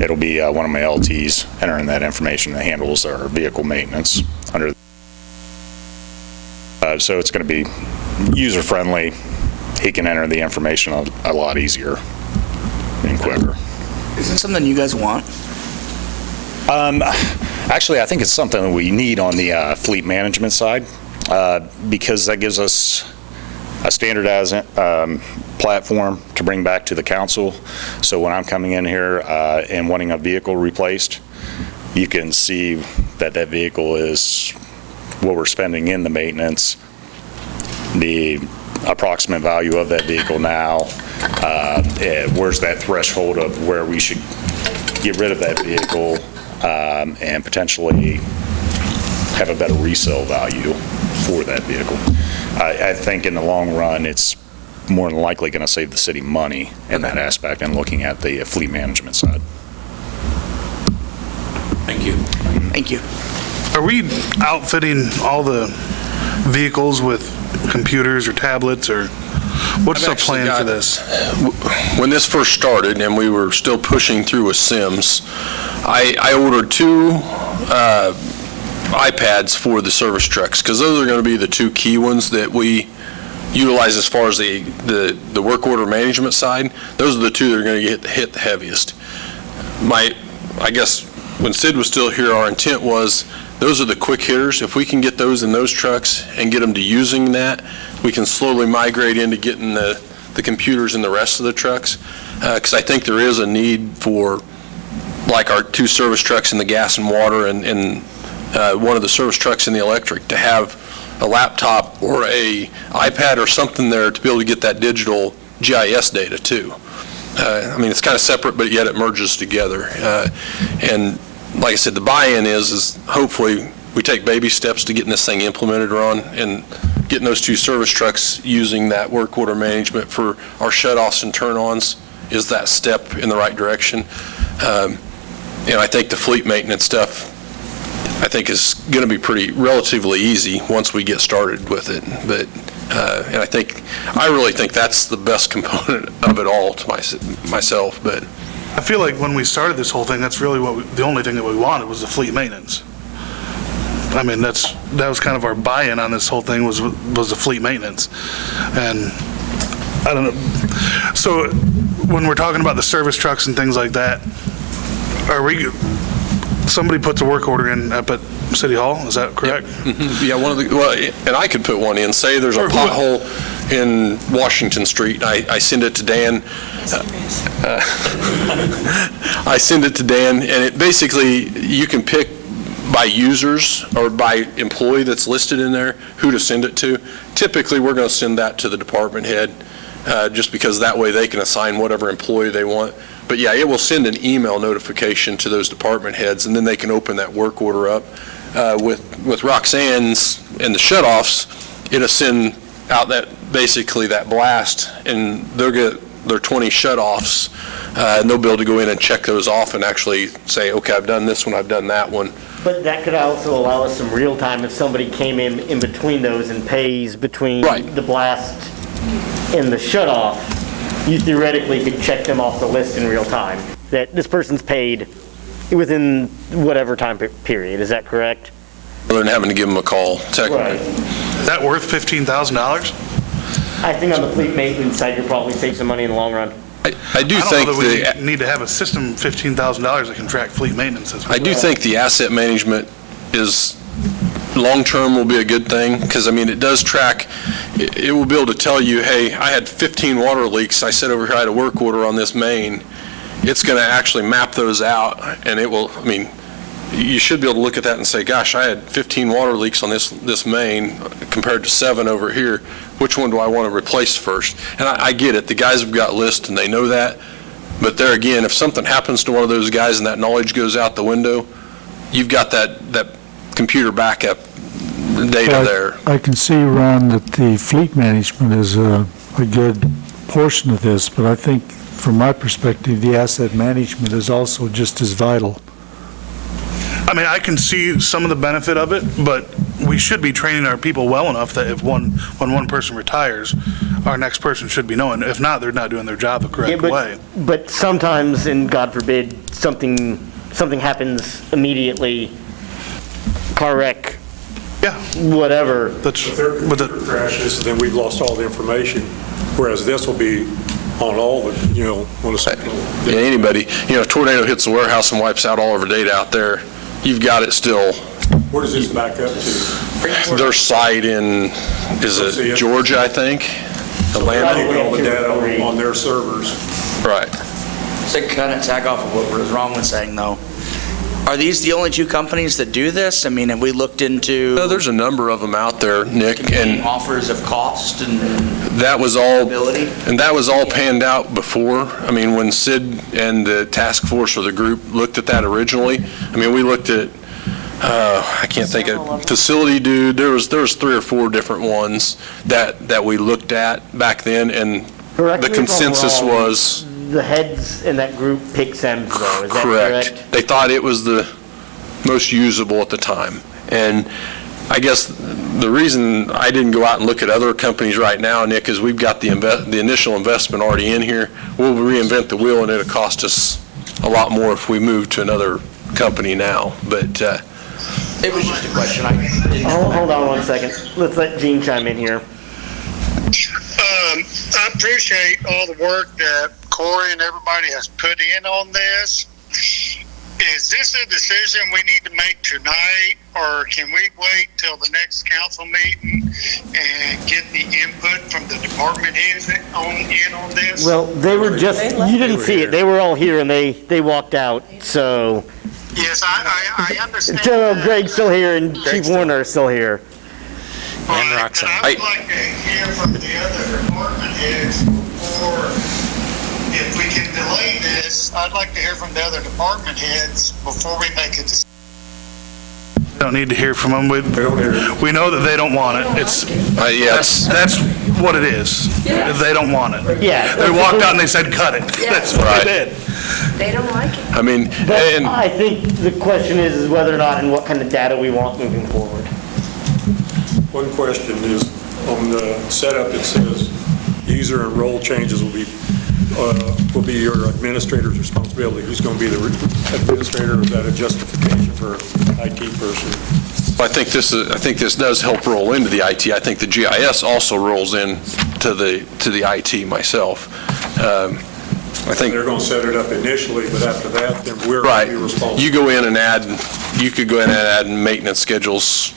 it'll be one of my LTs entering that information that handles our vehicle maintenance under. So it's going to be user-friendly. He can enter the information a lot easier and quicker. Is this something you guys want? Actually, I think it's something that we need on the fleet management side, because that gives us a standardized platform to bring back to the council. So when I'm coming in here and wanting a vehicle replaced, you can see that vehicle is what we're spending in the maintenance, the approximate value of that vehicle now, where's that threshold of where we should get rid of that vehicle and potentially have a better resale value for that vehicle. I think in the long run, it's more than likely going to save the city money in that aspect and looking at the fleet management side. Thank you. Thank you. Are we outfitting all the vehicles with computers or tablets, or what's the plan for this? When this first started and we were still pushing through with Sims, I ordered 2 iPads for the service trucks, because those are going to be the 2 key ones that we utilize as far as the work order management side. Those are the 2 that are going to hit the heaviest. I guess when Sid was still here, our intent was those are the quick hitters. If we can get those in those trucks and get them to using that, we can slowly migrate into getting the computers in the rest of the trucks, because I think there is a need for, like, our 2 service trucks in the gas and water and one of the service trucks in the electric to have a laptop or a iPad or something there to be able to get that digital GIS data too. I mean, it's kind of separate, but yet it merges together. And like I said, the buy-in is hopefully we take baby steps to getting this thing implemented, Ron, and getting those 2 service trucks using that work order management for our shutoffs and turn-ons is that step in the right direction. And I think the fleet maintenance stuff, I think, is going to be relatively easy once we get started with it. But and I really think that's the best component of it all to myself. But I feel like when we started this whole thing, that's really the only thing that we wanted was the fleet maintenance. I mean, that was kind of our buy-in on this whole thing was the fleet maintenance, and I don't know. So when we're talking about the service trucks and things like that, somebody puts a work order in up at City Hall, is that correct? Yeah, and I could put one in. Say there's a pothole in Washington Street. I send it to Dan. I send it to Dan, and it basically, you can pick by users or by employee that's listed in there who to send it to. Typically, we're going to send that to the department head, just because that way they can assign whatever employee they want. But yeah, it will send an email notification to those department heads, and then they can open that work order up. With Roxanne's and the shutoffs, it'll send out basically that blast, and they'll get their 20 shutoffs, and they'll be able to go in and check those off and actually say, okay, I've done this one, I've done that one. But that could also allow us some real time if somebody came in between those and pays between the blast and the shutoff. You theoretically could check them off the list in real time, that this person's paid within whatever time period. Is that correct? Rather than having to give them a call, technically. Right. Is that worth $15,000? I think on the fleet maintenance side, you'll probably save some money in the long run. I do think don't know that we need to have a system, $15,000 that can track fleet maintenance as well. I do think the asset management is, long-term will be a good thing, because, I mean, it does track, it will be able to tell you, hey, I had 15 water leaks, I said over here I had a work order on this main. It's going to actually map those out, and it will, I mean, you should be able to look at that and say, gosh, I had 15 water leaks on this main compared to 7 over here. Which one do I want to replace first? And I get it. The guys have got lists and they know that. But there again, if something happens to one of those guys and that knowledge goes out the window, you've got that computer backup data there. I can see, Ron, that the fleet management is a good portion of this, but I think from my perspective, the asset management is also just as vital. I mean, I can see some of the benefit of it, but we should be training our people well enough that if when one person retires, our next person should be knowing. If not, they're not doing their job the correct way. But sometimes, and God forbid, something happens immediately, car wreck, whatever. If their computer crashes, then we've lost all the information, whereas this will be on all the, on the anybody, a tornado hits the warehouse and wipes out all of our data out there. You've got it still. Where does this back up to? Their site in, is it Georgia, I think? Atlanta. They put all the data on their servers. Right. To kind of tag off of what Ron was saying, though, are these the only two companies that do this? I mean, have we looked into? No, there's a number of them out there, Nick, and offers of cost and that was all ability. And that was all panned out before. I mean, when Sid and the task force or the group looked at that originally, I mean, we looked at I can't think of facility dude. There was 3 or 4 different ones that we looked at back then, and the consensus was the heads in that group picked SEMS, though. Is that correct? They thought it was the most usable at the time. And I guess the reason I didn't go out and look at other companies right now, Nick, is we've got the initial investment already in here. We'll reinvent the wheel, and it'll cost us a lot more if we move to another company now. But it was just a question. Hold on one second. Let's let Gene chime in here. I appreciate all the work that Corey and everybody has put in on this. Is this a decision we need to make tonight, or can we wait till the next council meeting and get the input from the department heads on this? Well, they were just, you didn't see it. They were all here and they walked out, so. Yes, I understand. So Greg's still here and Chief Warner is still here. And Roxanne. I would like to hear from the other department heads, or if we can delay this, I'd like to hear from the other department heads before we make a decision. We don't need to hear from them. We know that they don't want it. That's what it is. They don't want it. Yeah. They walked out and they said, cut it. That's what they did. They don't like it. I mean, but I think the question is whether or not and what kind of data we want moving forward. One question is, on the setup, it says user and role changes will be your administrator's responsibility. Who's going to be the administrator? Is that a justification for an IT person? I think this does help roll into the IT. I think the GIS also rolls in to the IT myself. I think they're going to set it up initially, but after that, then we're right. going to be responsible. You go in and you could go in and add maintenance schedules.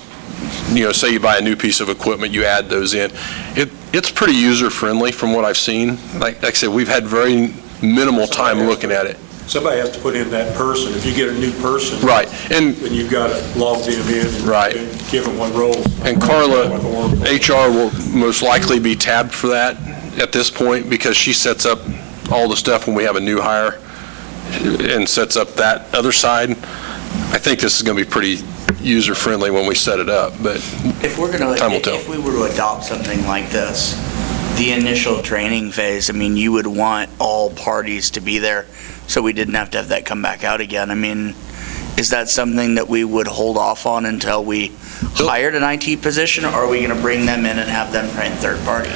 Say you buy a new piece of equipment, you add those in. It's pretty user-friendly from what I've seen. Like I said, we've had very minimal time looking at it. Somebody has to put in that person. If you get a new person, right, and then you've got to log them in and right. give them what roles. And Carla, HR will most likely be tabbed for that at this point because she sets up all the stuff when we have a new hire and sets up that other side. I think this is going to be pretty user-friendly when we set it up, but if we're going time will tell. If we were to adopt something like this, the initial training phase, I mean, you would want all parties to be there so we didn't have to have that come back out again. I mean, is that something that we would hold off on until we hired an IT position, or are we going to bring them in and have them train third party?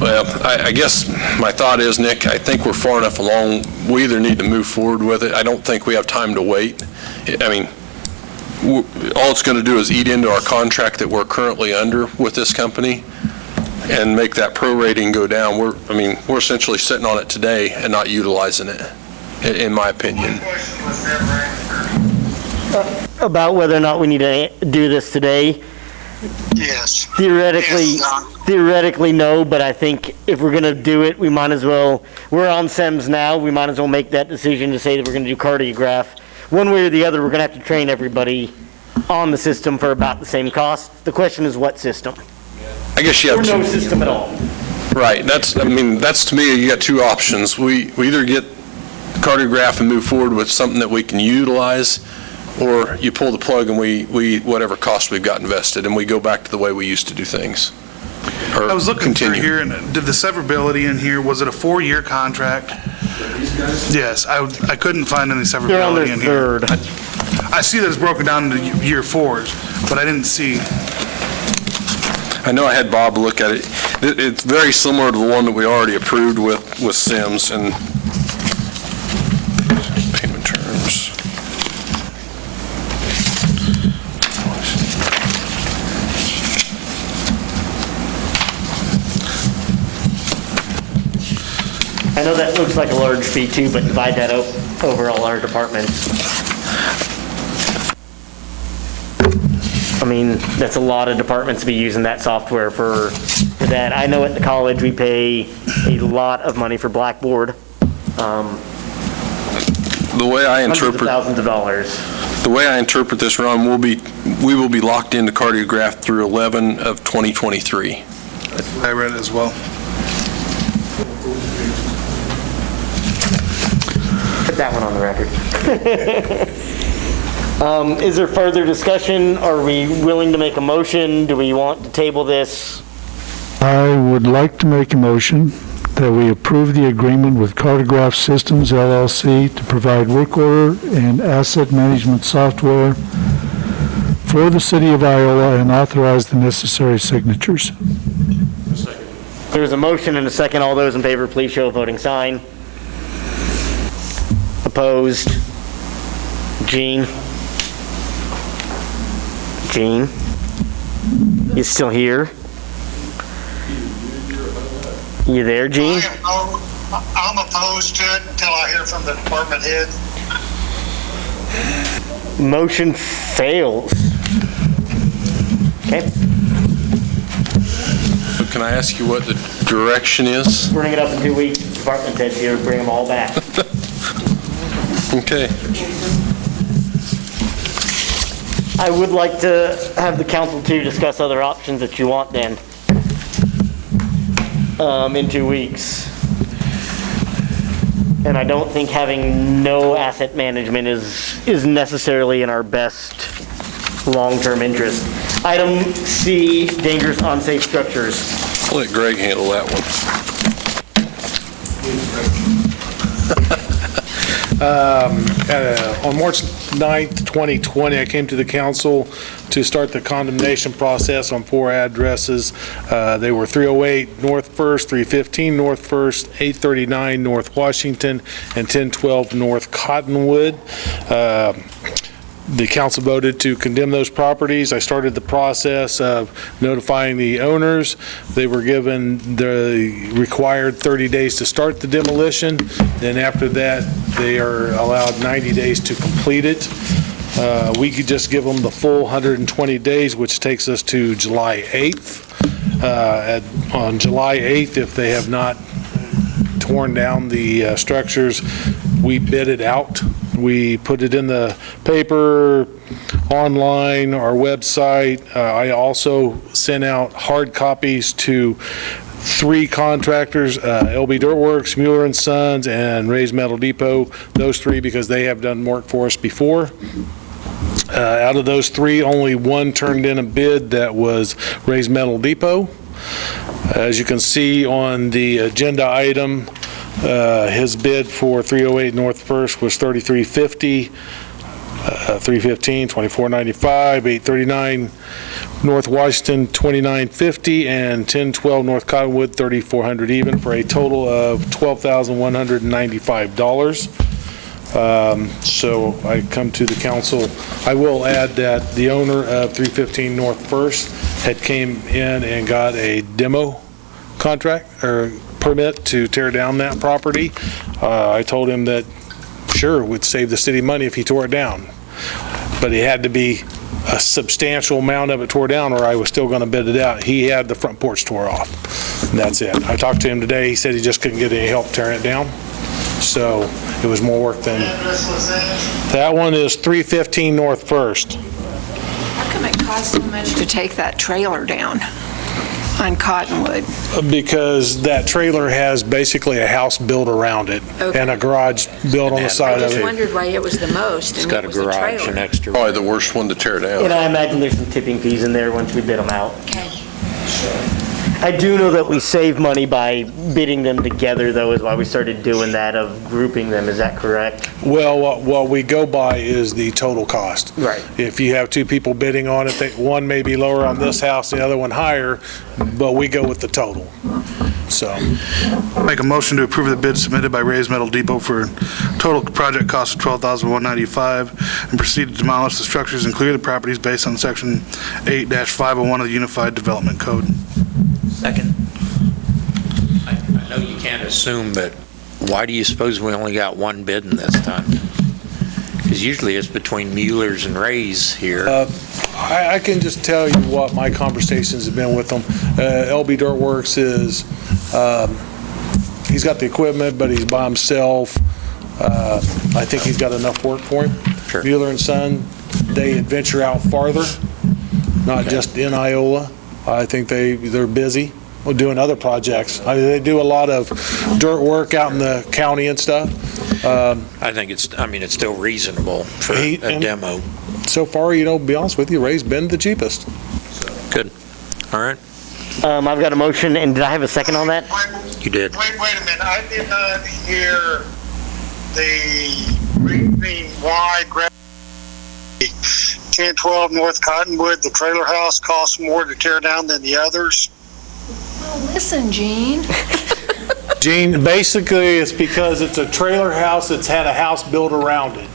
Well, I guess my thought is, Nick, I think we're far enough along. We either need to move forward with it. I don't think we have time to wait. I mean, all it's going to do is eat into our contract that we're currently under with this company and make that prorating go down. We're essentially sitting on it today and not utilizing it, in my opinion. About whether or not we need to do this today? Yes. Theoretically, no, but I think if we're going to do it, we might as well, we're on SEMS now, we might as well make that decision to say that we're going to do cardiograph. One way or the other, we're going to have to train everybody on the system for about the same cost. The question is what system? I guess you have or no system at all. Right. That's to me, you got two options. We either get cardiograph and move forward with something that we can utilize, or you pull the plug and we whatever cost we've got invested, and we go back to the way we used to do things. I was looking through here, and did the severability in here, was it a 4-year contract? Yes, I couldn't find any severability in here. They're on their third. I see that it's broken down into year 4s, but I didn't see. I know I had Bob look at it. It's very similar to the one that we already approved with Sims and payment terms. I know that looks like a large fee too, but divide that over all our departments. I mean, that's a lot of departments to be using that software for that. I know at the college we pay a lot of money for Blackboard. The way I interpret thousands of dollars. The way I interpret this, Ron, we will be locked into cardiograph through 11 of 2023. I read it as well. Put that one on the record. Is there further discussion? Are we willing to make a motion? Do we want to table this? I would like to make a motion that we approve the agreement with Cartograph Systems LLC to provide work order and asset management software for the city of Iola and authorize the necessary signatures. There's a motion and a second. All those in favor, please show a voting sign. Opposed? Gene? Gene? You still here? You there, Gene? I'm opposed to it until I hear from the department head. Motion fails. Okay. So can I ask you what the direction is? Bring it up in 2 weeks. Department heads here, bring them all back. Okay. I would like to have the council too discuss other options that you want then in 2 weeks. And I don't think having no asset management is necessarily in our best long-term interest. Item C, dangerous unsafe structures. I'll let Greg handle that one. On March 9th, 2020, I came to the council to start the condemnation process on 4 addresses. They were 308 North 1st, 315 North 1st, 839 North Washington, and 1012 North Cottonwood. The council voted to condemn those properties. I started the process of notifying the owners. They were given the required 30 days to start the demolition. Then after that, they are allowed 90 days to complete it. We could just give them the full 120 days, which takes us to July 8th. On July 8th, if they have not torn down the structures, we bid it out. We put it in the paper, online, our website. I also sent out hard copies to 3 contractors, LB Dirtworks, Mueller & Sons, and Ray's Metal Depot, those 3 because they have done work for us before. Out of those 3, only 1 turned in a bid, that was Ray's Metal Depot. As you can see on the agenda item, his bid for 308 North First was $33.50, 315, $24.95, 839 North Washington, $29.50, and 1012 North Cottonwood, $3,400 even, for a total of $12,195. So I come to the council. I will add that the owner of 315 North First had came in and got a demo contract or permit to tear down that property. I told him that sure, it would save the city money if he tore it down, but it had to be a substantial amount of it tore down or I was still going to bid it out. He had the front porch tore off, and that's it. I talked to him today. He said he just couldn't get any help tearing it down, so it was more work than that. One is 315 North First. How come it costs so much to take that trailer down on Cottonwood? Because that trailer has basically a house built around it and a garage built on the side of I just it. wondered why it was the most. It's got a garage and extra. Probably the worst one to tear down. And I imagine there's some tipping fees in there once we bid them out. Okay. I do know that we save money by bidding them together, though, is why we started doing that, of grouping them. Is that correct? Well, what we go by is the total cost. Right. If you have 2 people bidding on it, one may be lower on this house, the other one higher, but we go with the total. So, Make a motion to approve the bid submitted by Ray's Metal Depot for total project cost of $12,195 and proceed to demolish the structures and clear the properties based on Section 8-501 of the Unified Development Code. Second. I know you can't assume, but why do you suppose we only got 1 bidding this time? Because usually it's between Mueller's and Ray's here. I can just tell you what my conversations have been with them. LB Dirtworks is, he's got the equipment, but he's by himself. I think he's got enough work for him. Sure. Mueller & Son, they venture out farther, not just in Iola. I think they're busy doing other projects. They do a lot of dirt work out in the county and stuff. I think it's still reasonable for a demo. So far, to be honest with you, Ray's been the cheapest. Good. All right. I've got a motion, and did I have a second on that? You did. Wait a minute. I did not hear the reasoning why 1012 North Cottonwood, the trailer house, costs more to tear down than the others. Well, listen, Gene. Gene, basically, it's because it's a trailer house that's had a house built around it.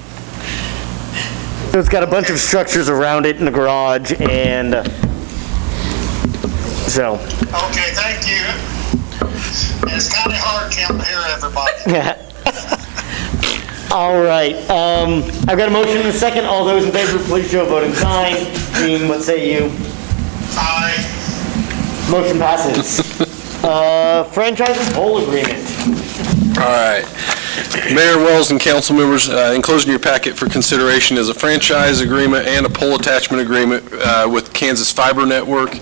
So it's got a bunch of structures around it in the garage, and so. Okay, thank you. And it's kind of hard, Kim, to hear everybody. All right. I've got a motion and a second. All those in favor, please show a voting sign. Gene, what say you? Aye. Motion passes. Franchise poll agreement. All right. Mayor, Wells, and council members, enclosed in your packet for consideration is a franchise agreement and a pole attachment agreement with Kansas Fiber Network.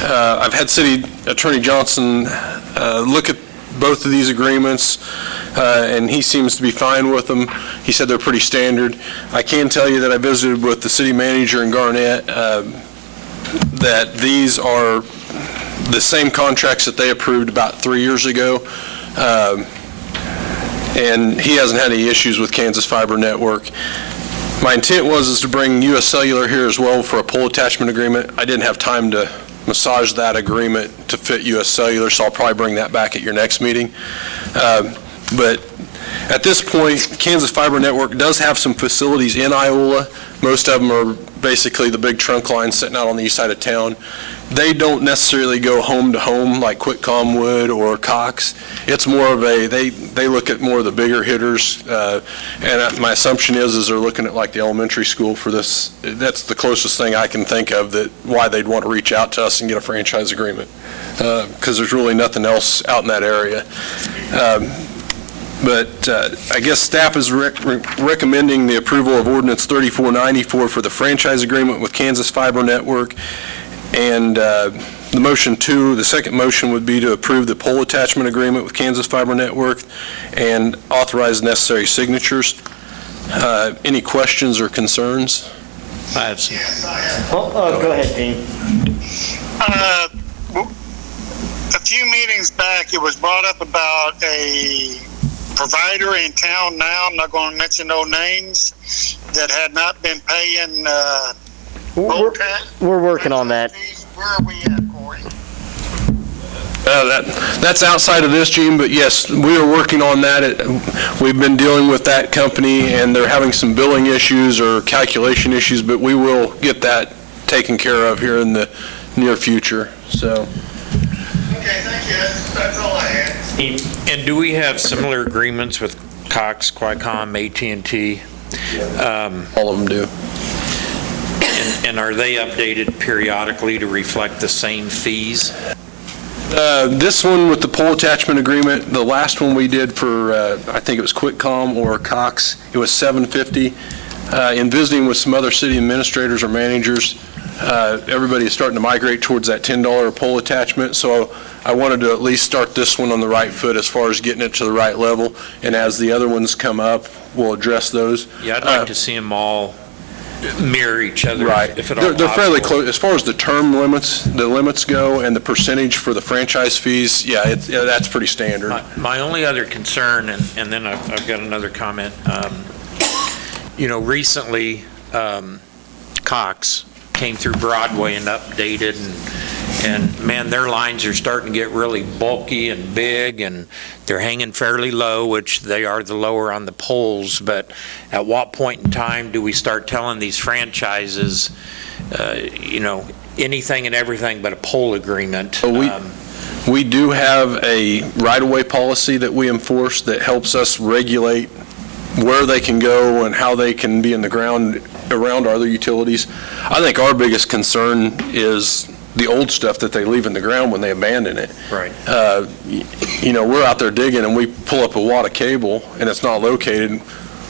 I've had City Attorney Johnson look at both of these agreements, and he seems to be fine with them. He said they're pretty standard. I can tell you that I visited with the city manager in Garnett, that these are the same contracts that they approved about 3 years ago. And he hasn't had any issues with Kansas Fiber Network. My intent was to bring U.S. Cellular here as well for a pole attachment agreement. I didn't have time to massage that agreement to fit U.S. Cellular, so I'll probably bring that back at your next meeting. But At this point, Kansas Fiber Network does have some facilities in Iola. Most of them are basically the big trunk lines sitting out on the east side of town. They don't necessarily go home to home like Quitcom would or Cox. It's more of they look at more of the bigger hitters, and my assumption is they're looking at like the elementary school for this. That's the closest thing I can think of that why they'd want to reach out to us and get a franchise agreement, because there's really nothing else out in that area. But I guess staff is recommending the approval of Ordinance 3494 for the franchise agreement with Kansas Fiber Network. And the second motion would be to approve the pole attachment agreement with Kansas Fiber Network and authorize necessary signatures. Any questions or concerns? I have some. Go ahead, Dean. A few meetings back, it was brought up about a provider in town now, I'm not going to mention no names, that had not been paying We're working on that. Where are we at, Corey? That's outside of this, Gene, but yes, we are working on that. We've been dealing with that company, and they're having some billing issues or calculation issues, but we will get that taken care of here in the near future. So. Okay, thank you. That's all I had. And do we have similar agreements with Cox, Qualcomm, AT&T? All of them do. And are they updated periodically to reflect the same fees? This one with the pole attachment agreement, the last one we did for, I think it was Quitcom or Cox, it was $750. In visiting with some other city administrators or managers, everybody is starting to migrate towards that $10 pole attachment, so I wanted to at least start this one on the right foot as far as getting it to the right level, and as the other ones come up, we'll address those. Yeah, I'd like to see them all mirror each other, right. if at all They're fairly possible. close. As far as the term limits, the limits go, and the percentage for the franchise fees, yeah, that's pretty standard. My only other concern, and then I've got another comment, recently Cox came through Broadway and updated, and man, their lines are starting to get really bulky and big, and they're hanging fairly low, which they are the lower on the poles, but at what point in time do we start telling these franchises, anything and everything but a pole agreement? We do have a right-of-way policy that we enforce that helps us regulate where they can go and how they can be in the ground around other utilities. I think our biggest concern is the old stuff that they leave in the ground when they abandon it. Right. We're out there digging and we pull up a wad of cable and it's not located.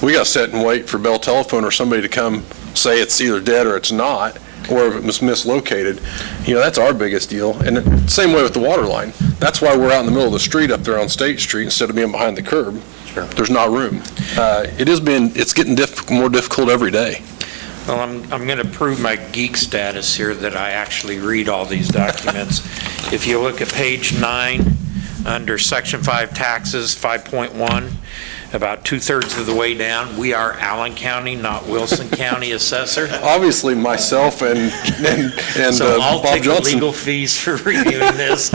We got to sit and wait for Bell Telephone or somebody to come say it's either dead or it's not, or if it was mislocated. That's our biggest deal. And same way with the water line. That's why we're out in the middle of the street up there on State Street instead of being behind the curb. Sure. There's not room. It's getting more difficult every day. Well, I'm going to prove my geek status here that I actually read all these documents. If you look at page 9, under Section 5 taxes, 5.1, about 2/3 of the way down, we are Allen County, not Wilson County assessor. Obviously, myself and so I'll Bob take Johnson. legal fees for reviewing this.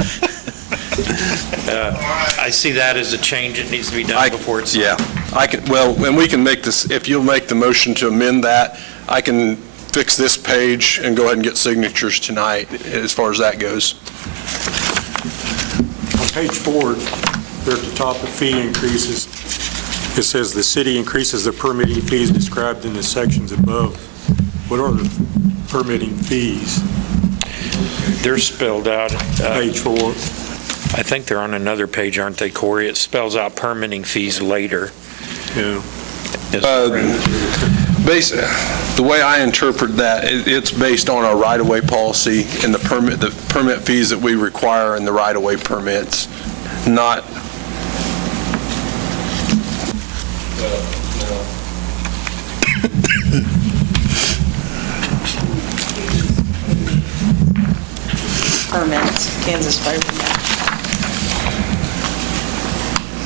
I see that as a change that needs to be done before it's. Yeah, and we can make this, if you'll make the motion to amend that, I can fix this page and go ahead and get signatures tonight as far as that goes. On page 4, there at the top of fee increases, it says the city increases the permitting fees described in the sections above. What are the permitting fees? They're spelled out. Page 4. I think they're on another page, aren't they, Corey? It spells out permitting fees later. Yeah. The way I interpret that, it's based on our right-of-way policy and the permit fees that we require in the right-of-way permits, not. Permits, Kansas Fiber.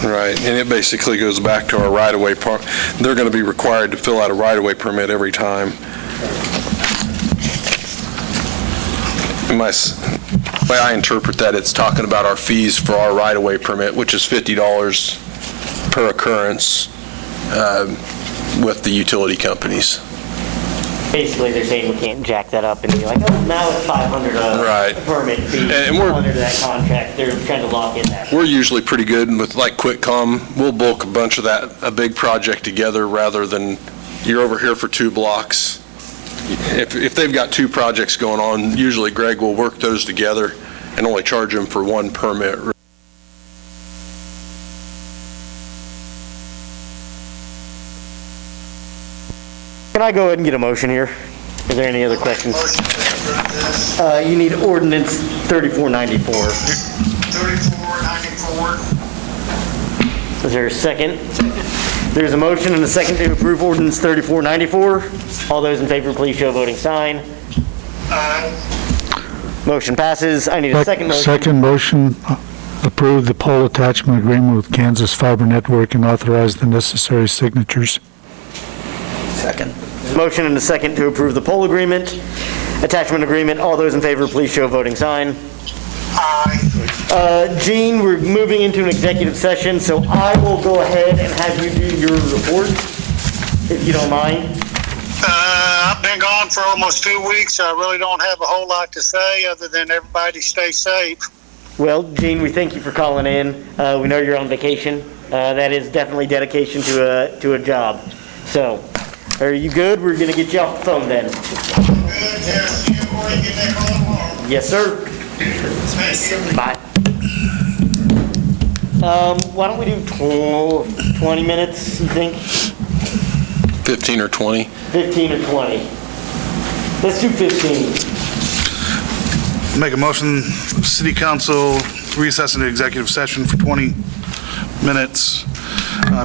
Right, and it basically goes back to our right-of-way part. They're going to be required to fill out a right-of-way permit every time. The way I interpret that, it's talking about our fees for our right-of-way permit, which is $50 per occurrence with the utility companies. Basically, they're saying we can't jack that up and be like, oh, now it's 500 Right. a permit fee. And we're under that contract. They're trying to lock in that. We're usually pretty good with like QuickCom. We'll bulk a bunch of a big project together rather than you're over here for 2 blocks. If they've got 2 projects going on, usually Greg will work those together and only charge them for 1 permit. Can I go ahead and get a motion here? Is there any other questions? You need ordinance 3494. 3494. Is there a second? There's a motion and a second to approve ordinance 3494. All those in favor, please show a voting sign. Aye. Motion passes. I need a second motion. Second motion, approve the pole attachment agreement with Kansas Fiber Network and authorize the necessary signatures. Second. Motion and a second to approve the poll agreement, attachment agreement. All those in favor, please show a voting sign. Aye. Gene, we're moving into an executive session, so I will go ahead and have you do your report, if you don't mind. I've been gone for almost 2 weeks. I really don't have a whole lot to say other than everybody stay safe. Well, Gene, we thank you for calling in. We know you're on vacation. That is definitely dedication to a job. So, are you good? We're going to get you off the phone then. Yes, sir. Bye. Why don't we do 20 minutes, you think? 15 or 20. 15 or 20. Let's do 15. Make a motion, city council recess into executive session for 20 minutes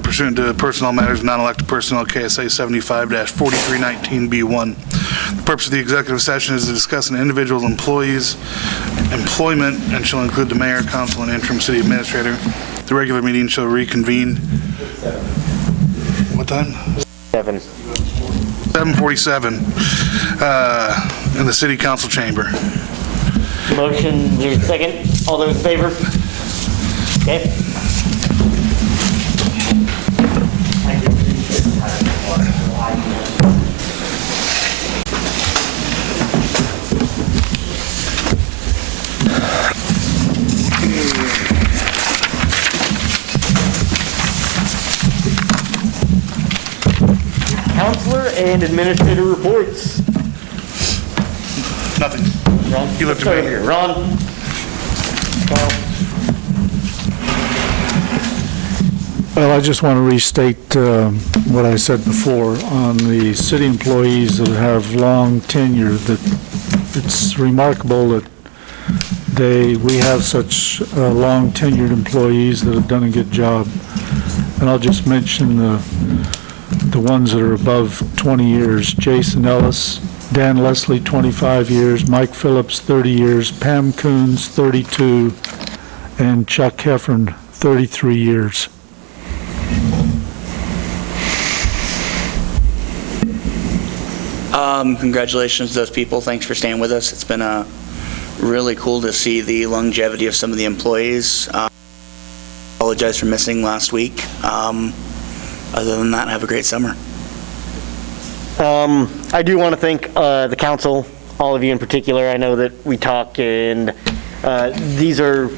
pursuant to personnel matters, non-elected personnel, KSA 75-4319B1. The purpose of the executive session is to discuss an individual's employee's employment and shall include the mayor, council, and interim city administrator. The regular meeting shall reconvene. What time? 7:47 in the city council chamber. Motion, there's a second. All those in favor? Okay. Counselor and administrator reports. Nothing. Ron? You looked Let's at start me. here. Ron? Well, I just want to restate what I said before on the city employees that have long tenure, that it's remarkable that we have such long tenured employees that have done a good job. And I'll just mention the ones that are above 20 years. Jason Ellis, Dan Leslie, 25 years, Mike Phillips, 30 years, Pam Coons, 32, and Chuck Heffern, 33 years. Congratulations to those people. Thanks for staying with us. It's been really cool to see the longevity of some of the employees. Apologize for missing last week. Other than that, have a great summer. I do want to thank the council, all of you in particular. I know that we talk, and these are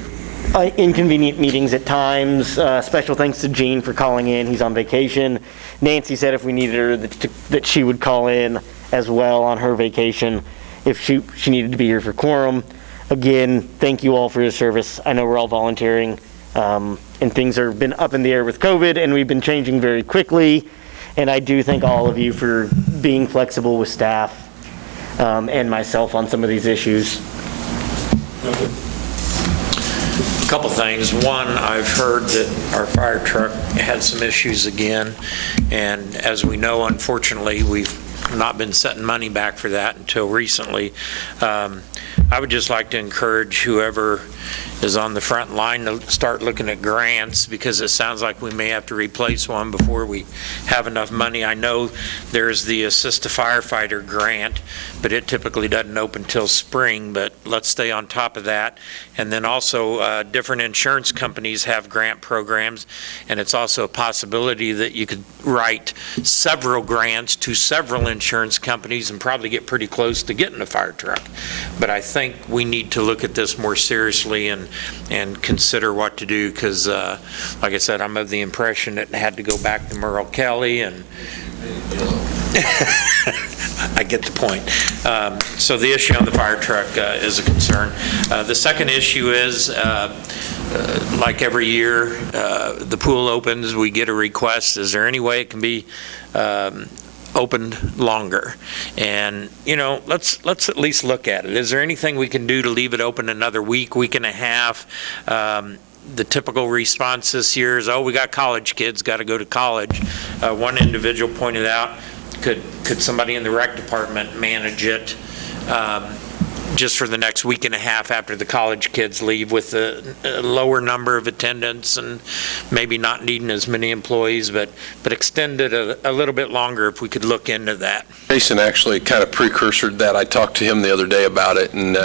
inconvenient meetings at times. Special thanks to Gene for calling in. He's on vacation. Nancy said if we needed her that she would call in as well on her vacation if she needed to be here for quorum. Again, thank you all for your service. I know we're all volunteering, and things have been up in the air with COVID, and we've been changing very quickly. And I do thank all of you for being flexible with staff and myself on some of these issues. A couple things. One, I've heard that our fire truck had some issues again, and as we know, unfortunately, we've not been setting money back for that until recently. I would just like to encourage whoever is on the front line to start looking at grants, because it sounds like we may have to replace one before we have enough money. I know there's the Assist a Firefighter grant, but it typically doesn't open till spring, but let's stay on top of that. And then also, different insurance companies have grant programs, and it's also a possibility that you could write several grants to several insurance companies and probably get pretty close to getting a fire truck. But I think we need to look at this more seriously and consider what to do, because, like I said, I'm of the impression it had to go back to Merle Kelly, and I get the point. So the issue on the fire truck is a concern. The second issue is, like every year, the pool opens, we get a request, is there any way it can be opened longer? And, you know, let's at least look at it. Is there anything we can do to leave it open another week, week and a half? The typical response this year is, oh, we got college kids, got to go to college. One individual pointed out, could somebody in the rec department manage it just for the next week and a half after the college kids leave, with a lower number of attendants and maybe not needing as many employees, but extend it a little bit longer if we could look into that. Jason actually kind of precursored that. I talked to him the other day about it, and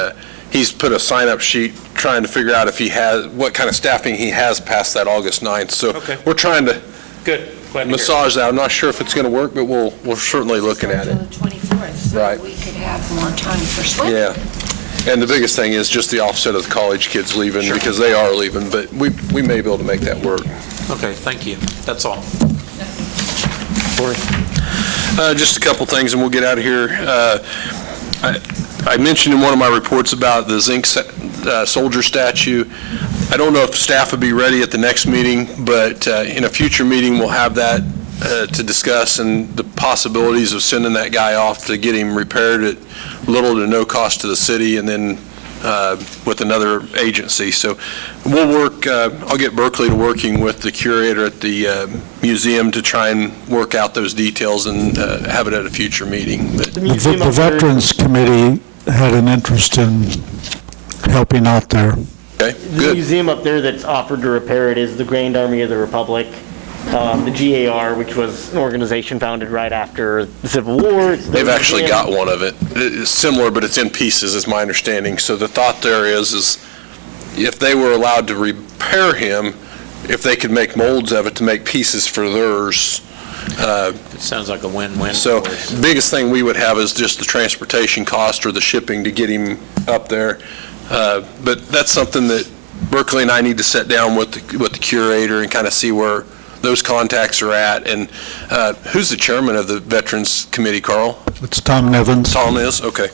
he's put a sign-up sheet trying to figure out if he has, what kind of staffing he has past that August 9th. So we're trying to massage that. I'm not sure if it's going to work, but we're certainly looking at it. Until the 24th, so Right. we could have more time for swimming. Yeah. And the biggest thing is just the offset of the college kids leaving, because they are leaving, but we may be able to make that work. Okay, thank you. That's all. Just a couple things, and we'll get out of here. I mentioned in one of my reports about the zinc soldier statue. I don't know if staff would be ready at the next meeting, but in a future meeting, we'll have that to discuss, and the possibilities of sending that guy off to get him repaired at little to no cost to the city, and then with another agency. So we'll work, I'll get Berkeley to working with the curator at the museum to try and work out those details and have it at a future meeting. But The Veterans Committee had an interest in helping out there. Okay, The museum up there that's offered to repair it is the Grand Army of the Republic, the GAR, which was an organization founded right after the Civil War. They've actually got one of it. It's similar, but it's in pieces, is my understanding. So the thought there is if they were allowed to repair him, if they could make molds of it to make pieces for theirs. It sounds like a win-win. So the biggest thing we would have is just the transportation cost or the shipping to get him up there. But that's something that Berkeley and I need to sit down with the curator and kind of see where those contacts are at. And who's the chairman of the Veterans Committee, Carl? It's Tom Nevins. Tom is? Okay.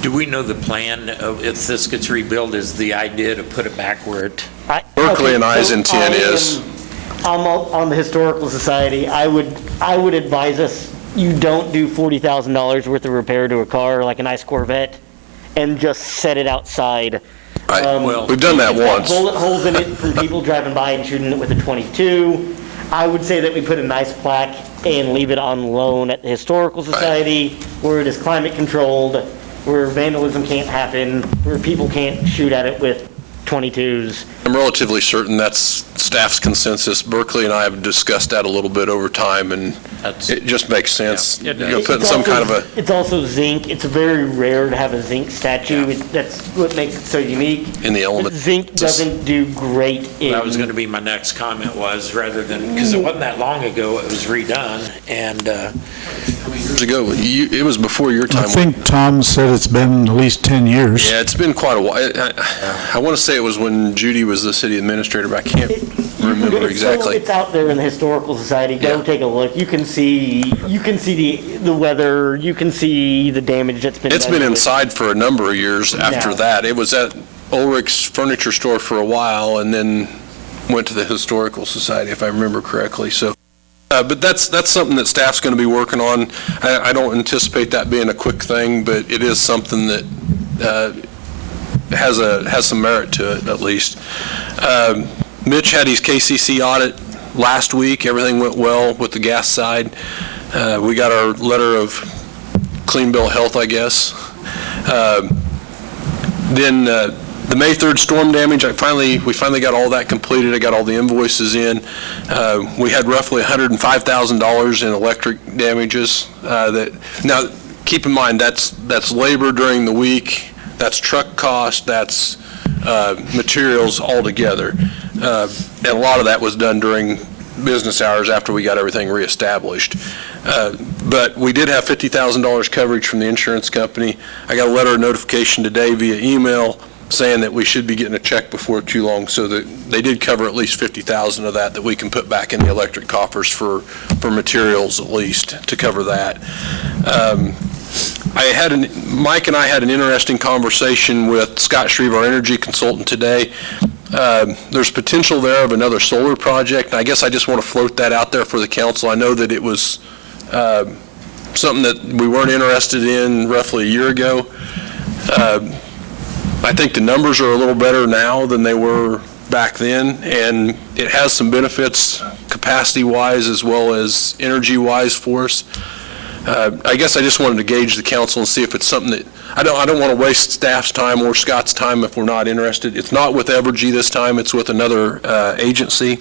Do we know the plan of, if this gets rebuilt, is the idea to put it back where it? Berkeley and I's intent is. I'm on the Historical Society. I would advise us, you don't do $40,000 worth of repair to a car like a nice Corvette and just set it outside. Well, we've done that once. Bullet holes in it from people driving by and shooting it with a .22. I would say that we put a nice plaque and leave it on loan at the Historical Society, where it is climate controlled, where vandalism can't happen, where people can't shoot at it with .22s. I'm relatively certain that's staff's consensus. Berkeley and I have discussed that a little bit over time, and it just makes sense. Yeah, Putting some kind of a... It's also zinc. It's very rare to have a zinc statue. That's what makes it so unique. In the element. Zinc doesn't do great in... That was going to be my next comment, was rather than, because it wasn't that long ago it was redone, and... Years ago, it was before your time. I think Tom said it's been at least 10 years. Yeah, it's been quite a while. I want to say it was when Judy was the city administrator, but I can't remember exactly. It's out there in the Historical Society. Go take a look. You can see the weather. You can see the damage that's been. It's been inside for a number of years after that. It was at Ulrich's furniture store for a while, and then went to the Historical Society, if I remember correctly. So. But that's something that staff's going to be working on. I don't anticipate that being a quick thing, but it is something that has some merit to it, at least. Mitch had his KCC audit last week. Everything went well with the gas side. We got our letter of clean bill of health, I guess. Then The May 3rd storm damage, we finally got all that completed. I got all the invoices in. We had roughly $105,000 in electric damages. Now, keep in mind, that's labor during the week, that's truck cost, that's materials altogether. And a lot of that was done during business hours after we got everything reestablished. But we did have $50,000 coverage from the insurance company. I got a letter of notification today via email saying that we should be getting a check before too long, so that they did cover at least $50,000 of that we can put back in the electric coffers for materials, at least, to cover that. Mike and I had an interesting conversation with Scott Shreve, our energy consultant, today. There's potential there of another solar project, and I guess I just want to float that out there for the council. I know that it was something that we weren't interested in roughly a year ago. I think the numbers are a little better now than they were back then, and it has some benefits capacity-wise as well as energy-wise for us. I guess I just wanted to gauge the council and see if it's something that, I don't want to waste staff's time or Scott's time if we're not interested. It's not with Evergy this time, it's with another agency.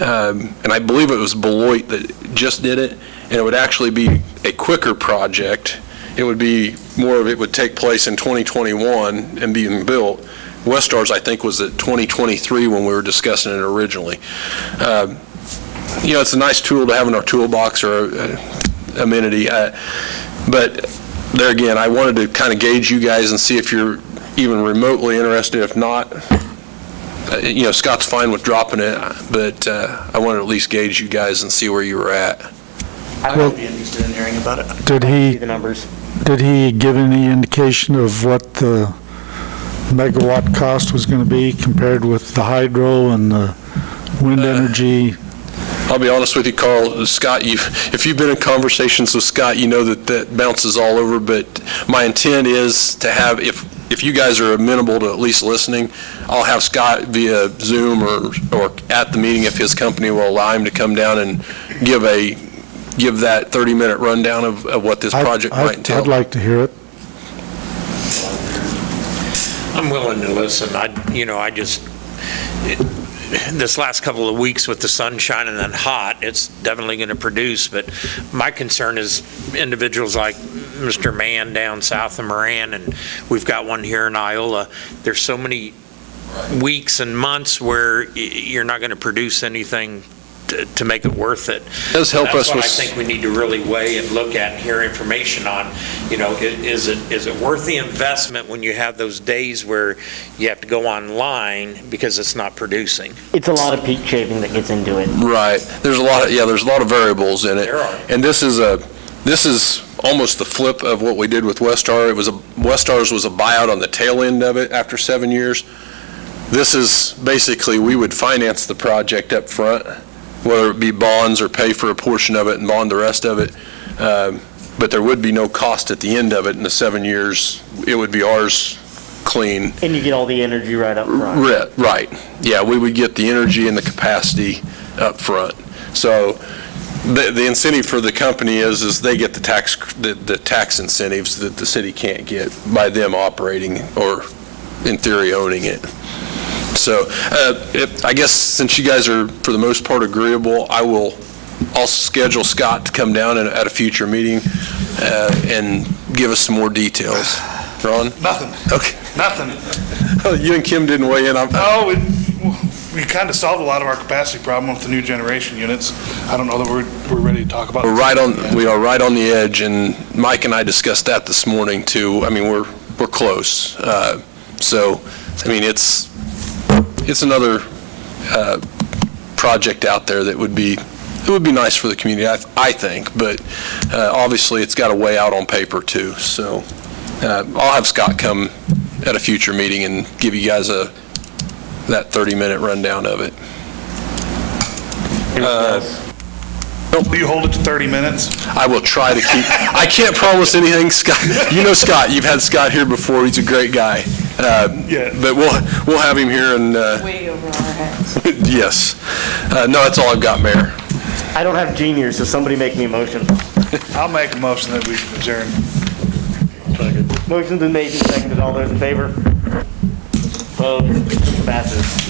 And I believe it was Beloit that just did it, and it would actually be a quicker project. It would be more of it would take place in 2021 and being built. Westar's, I think, was at 2023 when we were discussing it originally. It's a nice tool to have in our toolbox or amenity. But there again, I wanted to kind of gauge you guys and see if you're even remotely interested. If not, Scott's fine with dropping it, but I wanted to at least gauge you guys and see where you were at. I would be interested in hearing about it. Did he give any indication of what the megawatt cost was going to be compared with the hydro and the wind energy? I'll be honest with you, Carl. Scott, if you've been in conversations with Scott, you know that bounces all over, but my intent is to have, if you guys are amenable to at least listening, I'll have Scott via Zoom or at the meeting if his company will allow him to come down and give that 30-minute rundown of what this project might entail. I'd like to hear it. I'm willing to listen. This last couple of weeks with the sun shining and hot, it's definitely going to produce, but my concern is individuals like Mr. Mann down south of Moran, and we've got one here in Iola. There's so many weeks and months where you're not going to produce anything to make it worth it. It does help us with. I think we need to really weigh and look at and hear information on. Is it worth the investment when you have those days where you have to go online because it's not producing? It's a lot of peak shaving that gets into it. Right. There's a lot of variables in it. There are. And this is almost the flip of what we did with Westar. Westar's was a buyout on the tail end of it after 7 years. This is basically we would finance the project up front, whether it be bonds or pay for a portion of it and bond the rest of it. But there would be no cost at the end of it. In the 7 years, it would be ours clean. And you get all the energy right up front. Right. Yeah, we would get the energy and the capacity up front. So the incentive for the company is they get the tax incentives that the city can't get by them operating or, in theory, owning it. So I guess since you guys are, for the most part, agreeable, I'll schedule Scott to come down at a future meeting and give us some more details. Ron? Nothing. Okay. Nothing. Oh, you and Kim didn't weigh in on that? We kind of solved a lot of our capacity problem with the new generation units. I don't know that we're ready to talk about it. We are right on the edge, and Mike and I discussed that this morning too. I mean, we're close. So, I mean, it's another project out there that would be nice for the community, I think, but obviously it's got to weigh out on paper too. So I'll have Scott come at a future meeting and give you guys that 30-minute rundown of it. Will you hold it to 30 minutes? I will try to keep. I can't promise anything, Scott. You know Scott. You've had Scott here before. He's a great guy. Yeah. But we'll have him here and. Way over our heads. Yes. No, that's all I've got, Mayor. I don't have genius, so somebody make me a motion. I'll make a motion that we adjourn. Motion's been made and seconded. All those in favor? Opposed? Passes.